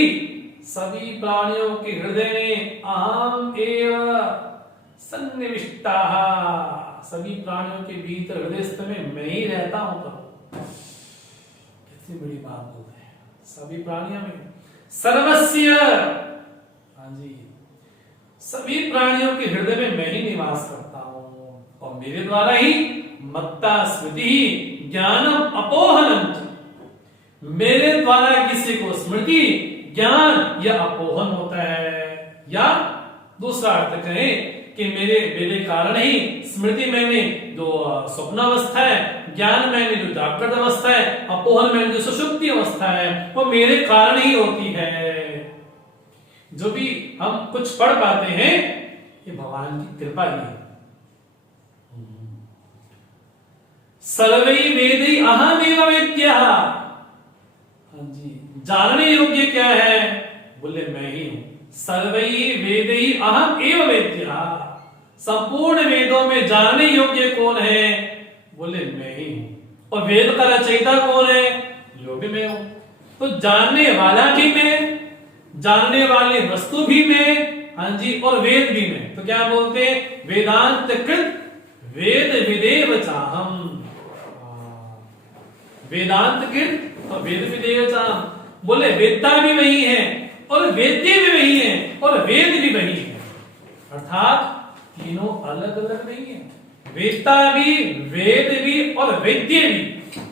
सभी प्राणियों के हृदय में अहम एव सन्निविष्टाः, सभी प्राणियों के भीतर हृदयस्थ में मैं ही रहता हूं। तो कितनी बड़ी बात बोलते हैं, सभी प्राणियों में सर्वस्य, हाँ जी, सभी प्राणियों के हृदय में मैं ही निवास करता हूं और मेरे द्वारा ही मत्ता स्मृति ज्ञानम अपोहनम, मेरे द्वारा किसी को स्मृति ज्ञान या अपोहन होता है। या दूसरा अर्थ कहें कि मेरे कारण ही स्मृति मैंने जो स्वप्नावस्था है, ज्ञान मैंने जो जागृत अवस्था है, अपोहन मैंने जो सुषुप्ति अवस्था है, वो मेरे कारण ही होती है। जो भी हम कुछ पढ़ पाते हैं ये भगवान की कृपा ही है। सर्वै वेदै अहमेव वेद्यः, हाँ जी, जानने योग्य क्या है, बोले मैं ही हूं। सर्वै वेदै अहम एव वेद्यः, संपूर्ण वेदों में जानने योग्य कौन है, बोले मैं ही हूं। और वेद का रचयिता कौन है, यो भी मैं हूं। तो जानने वाला भी मैं, जानने वाली वस्तु भी मैं, हाँ जी, और वेद भी मैं। तो क्या बोलते हैं, वेदांत कृत वेद विदेव चाहम, वेदांत कृत और वेद विदेव चाहम। बोले वेदता भी वही है और वेद्य भी वही है और वेद भी वही है, अर्थात तीनों अलग अलग नहीं है। वेदता भी, वेद भी और वेद्य भी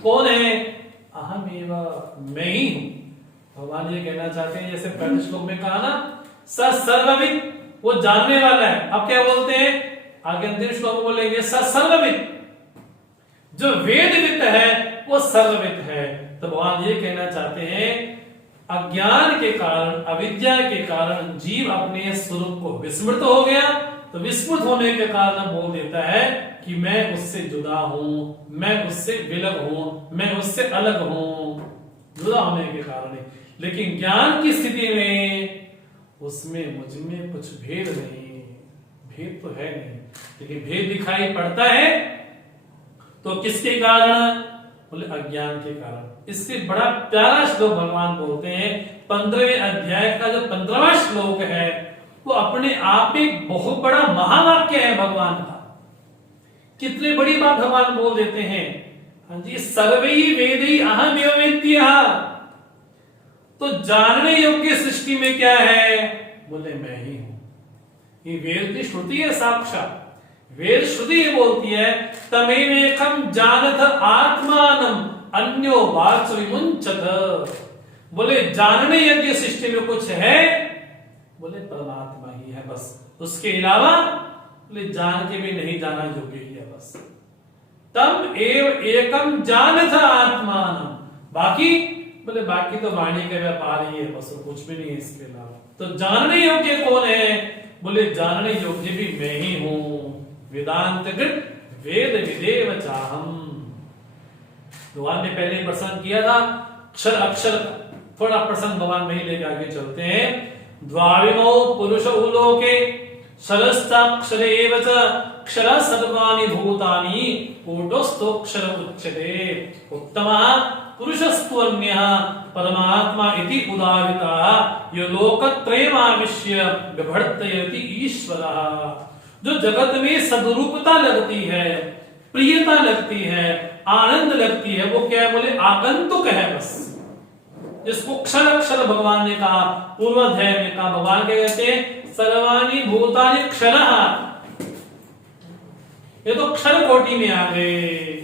कौन है, अहमेव, मैं ही हूं। भगवान ये कहना चाहते हैं, जैसे पहले श्लोक में कहा ना, स सर्वविद, वो जानने वाला है। अब क्या बोलते हैं, आगे अंतिम श्लोक में बोलेंगे स सर्वविद, जो वेदविद है वो सर्वविद है। तो भगवान ये कहना चाहते हैं, अज्ञान के कारण, अविद्या के कारण जीव अपने स्वरूप को विस्मृत हो गया, तो विस्मृत होने के कारण बोल देता है कि मैं उससे जुदा हूं, मैं उससे विलग हूं, मैं उससे अलग हूं, जुदा होने के कारण। लेकिन ज्ञान की स्थिति में उसमें मुझ में कुछ भेद नहीं, भेद तो है नहीं, लेकिन भेद दिखाई पड़ता है तो किसके कारण, बोले अज्ञान के कारण। इससे बड़ा प्यारा श्लोक भगवान बोलते हैं, 15वें अध्याय का जो 15वां श्लोक है वो अपने आप में एक बहुत बड़ा महावाक्य है भगवान का। कितनी बड़ी बात भगवान बोल देते हैं, हाँ जी, सर्वै वेदै अहमेव वेद्यः। तो जानने योग्य सृष्टि में क्या है, बोले मैं ही हूं। ये वेद की श्रुति है, साक्षात वेद श्रुति ये बोलती है, तमेवेकं जानथ आत्मानं अन्यो वाच विमुंचत। बोले जानने योग्य सृष्टि में कुछ है, बोले परमात्मा ही है बस, उसके अलावा बोले जान के भी नहीं जाना योग्य ही है बस। तम एव एकम जानथ आत्मानं, बाकी बोले बाकी तो वाणी का व्यापार ही है बस, कुछ भी नहीं है इसके अलावा। तो जानने योग्य कौन है, बोले जानने योग्य भी मैं ही हूं। वेदांत कृत वेद विदेव चाहम। भगवान ने पहले प्रसंग किया था अक्षर अक्षर का, थोड़ा प्रसंग भगवान में ही लेके आगे चलते हैं। द्वाविमो पुरुष उलोके शरश्चाक्षरेव च क्षर सर्वाणि भूतानि कूटस्थोक्षर उच्यते। उत्तमः पुरुषस्तु अन्यः परमात्मा इति उदाहृतः यो लोकत्रयमाविश्य बिभर्तयति ईश्वरः। जो जगत में सद्रूपता लगती है, प्रियता लगती है, आनंद लगती है, वो क्या है, बोले आगंतुक है बस। जिसको क्षर अक्षर भगवान ने कहा, पूर्व अध्याय में कहा, भगवान क्या कहते हैं, सर्वाणि भूतानि क्षरः। ये तो क्षर कोटि में आ गए।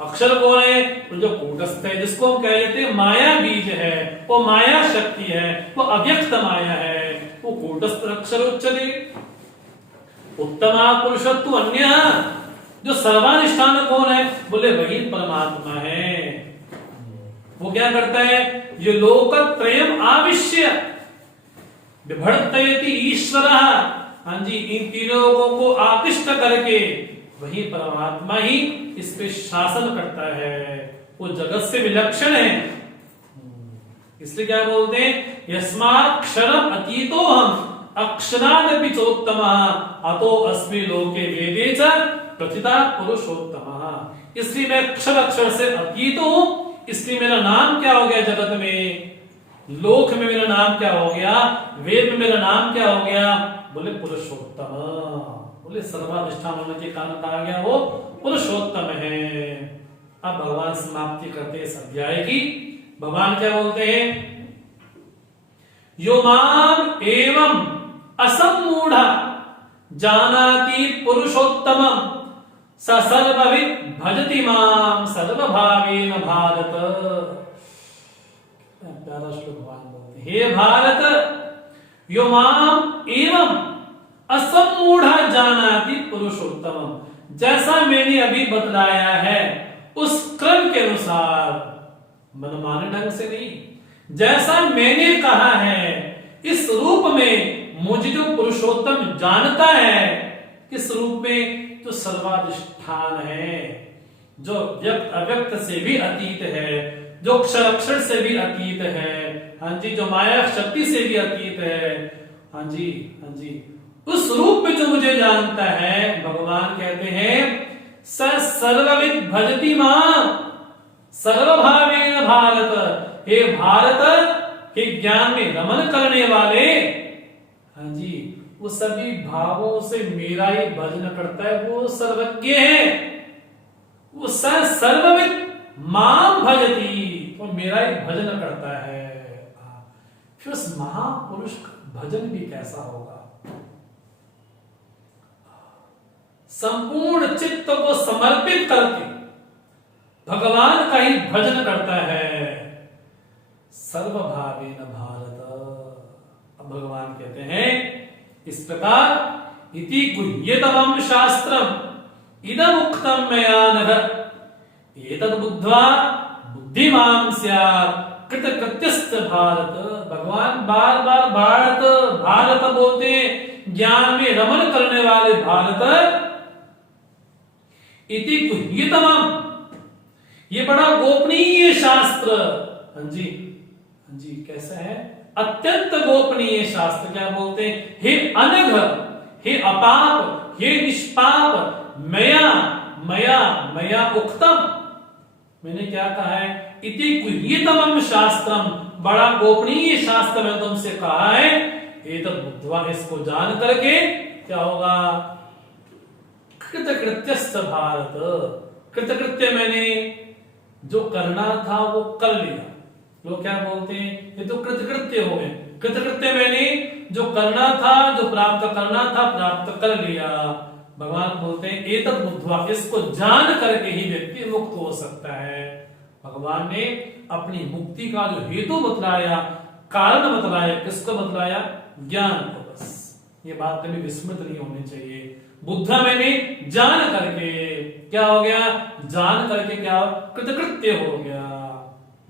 अक्षर कौन है, तो जो कूटस्थ है, जिसको हम कह लेते हैं माया बीज है, वो माया शक्ति है, वो अव्यक्त माया है, वो कूटस्थ अक्षर उच्चते। उत्तमा पुरुषत्व अन्य, जो सर्वाधिष्ठान कौन है, बोले वही परमात्मा है। वो क्या करता है, ये लोकत्रयम आविश्य विभर्तयति ईश्वरः, हाँ जी, इन तीनों लोगों को आकृष्ट करके वही परमात्मा ही इस पे शासन करता है, वो जगत से विलक्षण है। इसलिए क्या बोलते हैं, यस्मात् क्षरम अतीतो हम अक्षरादपि चोत्तमः अतो अस्मि लोके वेदे च प्रथिता पुरुषोत्तमः। इसलिए मैं अक्षर से अतीत हूं, इसलिए मेरा नाम क्या हो गया जगत में, लोक में मेरा नाम क्या हो गया, वेद में मेरा नाम क्या हो गया, बोले पुरुषोत्तम। बोले सर्वाधिष्ठान होने के कारण कहा गया वो पुरुषोत्तम है। अब भगवान समाप्ति करते हैं इस अध्याय की। भगवान क्या बोलते हैं, यो माम एवं असम्मूढ़ जानाति पुरुषोत्तमं स सर्वविद भजति माम सर्वभावेन भारत। प्यारा श्लोक भगवान बोलते हैं, हे भारत, यो माम एवं असम्मूढ़ जानाति पुरुषोत्तमं, जैसा मैंने अभी बतलाया है उस क्रम के अनुसार, मनमाने ढंग से नहीं, जैसा मैंने कहा है इस रूप में मुझे जो पुरुषोत्तम जानता है, किस रूप में, जो सर्वाधिष्ठान है, जो व्यक्त अव्यक्त से भी अतीत है, जो अक्षर अक्षर से भी अतीत है, हाँ जी, जो माया शक्ति से भी अतीत है, हाँ जी, हाँ जी, उस रूप में जो मुझे जानता है, भगवान कहते हैं स सर्वविद भजति मां सर्वभावेन भारत। हे भारत, हे ज्ञान में रमन करने वाले, हाँ जी, वो सभी भावों से मेरा ही भजन करता है, वो सर्वज्ञ है, वो सर्वविद मां भजति, वो मेरा ही भजन करता है। फिर उस महापुरुष का भजन भी कैसा होगा, संपूर्ण चित्त को समर्पित करके भगवान का ही भजन करता है, सर्वभावेन भारत। अब भगवान कहते हैं इस प्रकार, इति गुह्यतमं शास्त्रम इदम उक्तम मया नघ एतद् बुद्ध्वा बुद्धिमान् स्यात् कृतकृत्यश्च भारत। भगवान बार बार भारत भारत बोलते हैं, ज्ञान में रमन करने वाले भारत। इति गुह्यतमं, ये बड़ा गोपनीय शास्त्र, हाँ जी, हाँ जी, कैसा है, अत्यंत गोपनीय शास्त्र। क्या बोलते हैं, हे अनघ, हे अपाप, हे निष्पाप, मया मया मया उक्तम, मैंने क्या कहा है, इति गुह्यतमं शास्त्रम, बड़ा गोपनीय शास्त्र में तुमसे कहा है, एतद् बुद्ध्वा, इसको जान करके क्या होगा, कृतकृत्यश्च भारत। कृतकृत्य मैंने जो करना था वो कर लिया। लोग क्या बोलते हैं, ये तो कृतकृत्य हो गए। कृतकृत्य मैंने जो करना था, जो प्राप्त करना था, प्राप्त कर लिया। भगवान बोलते हैं एतद् बुद्ध्वा, इसको जान करके ही व्यक्ति मुक्त हो सकता है। भगवान ने अपनी मुक्ति का जो हेतु बतलाया, कारण बतलाया, किसको बतलाया, ज्ञान को। बस ये बात कभी विस्मृत नहीं होनी चाहिए। बुद्धा मैंने जान करके क्या हो गया, जान करके क्या कृतकृत्य हो गया।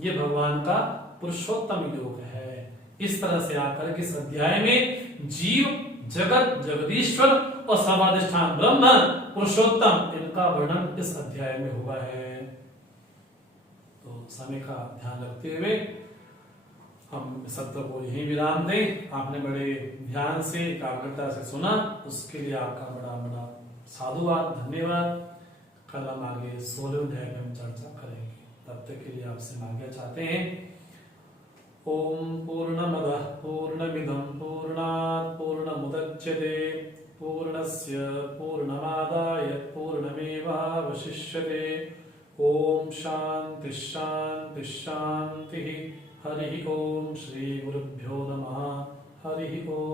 ये भगवान का पुरुषोत्तम योग है। इस तरह से आकर के इस अध्याय में जीव, जगत, जगदीश्वर और सर्वाधिष्ठान ब्रह्म, पुरुषोत्तम, इनका वर्णन इस अध्याय में हुआ है। तो समय का ध्यान रखते हुए हम सत्र को यही विराम दें। आपने बड़े ध्यान से, एकाग्रता से सुना, उसके लिए आपका बड़ा बड़ा साधुवाद, धन्यवाद। कल हम आगे 16वें अध्याय में हम चर्चा करेंगे। तब तक के लिए आपसे आज्ञा चाहते हैं। ओम पूर्णमदः पूर्णमिदं पूर्णात् पूर्णमुदच्यते पूर्णस्य पूर्णमादाय पूर्णमेवावशिष्यते। ओम शांति शांति शांति। हरि ओम। श्री गुरुभ्यो नमः। हरि ओम।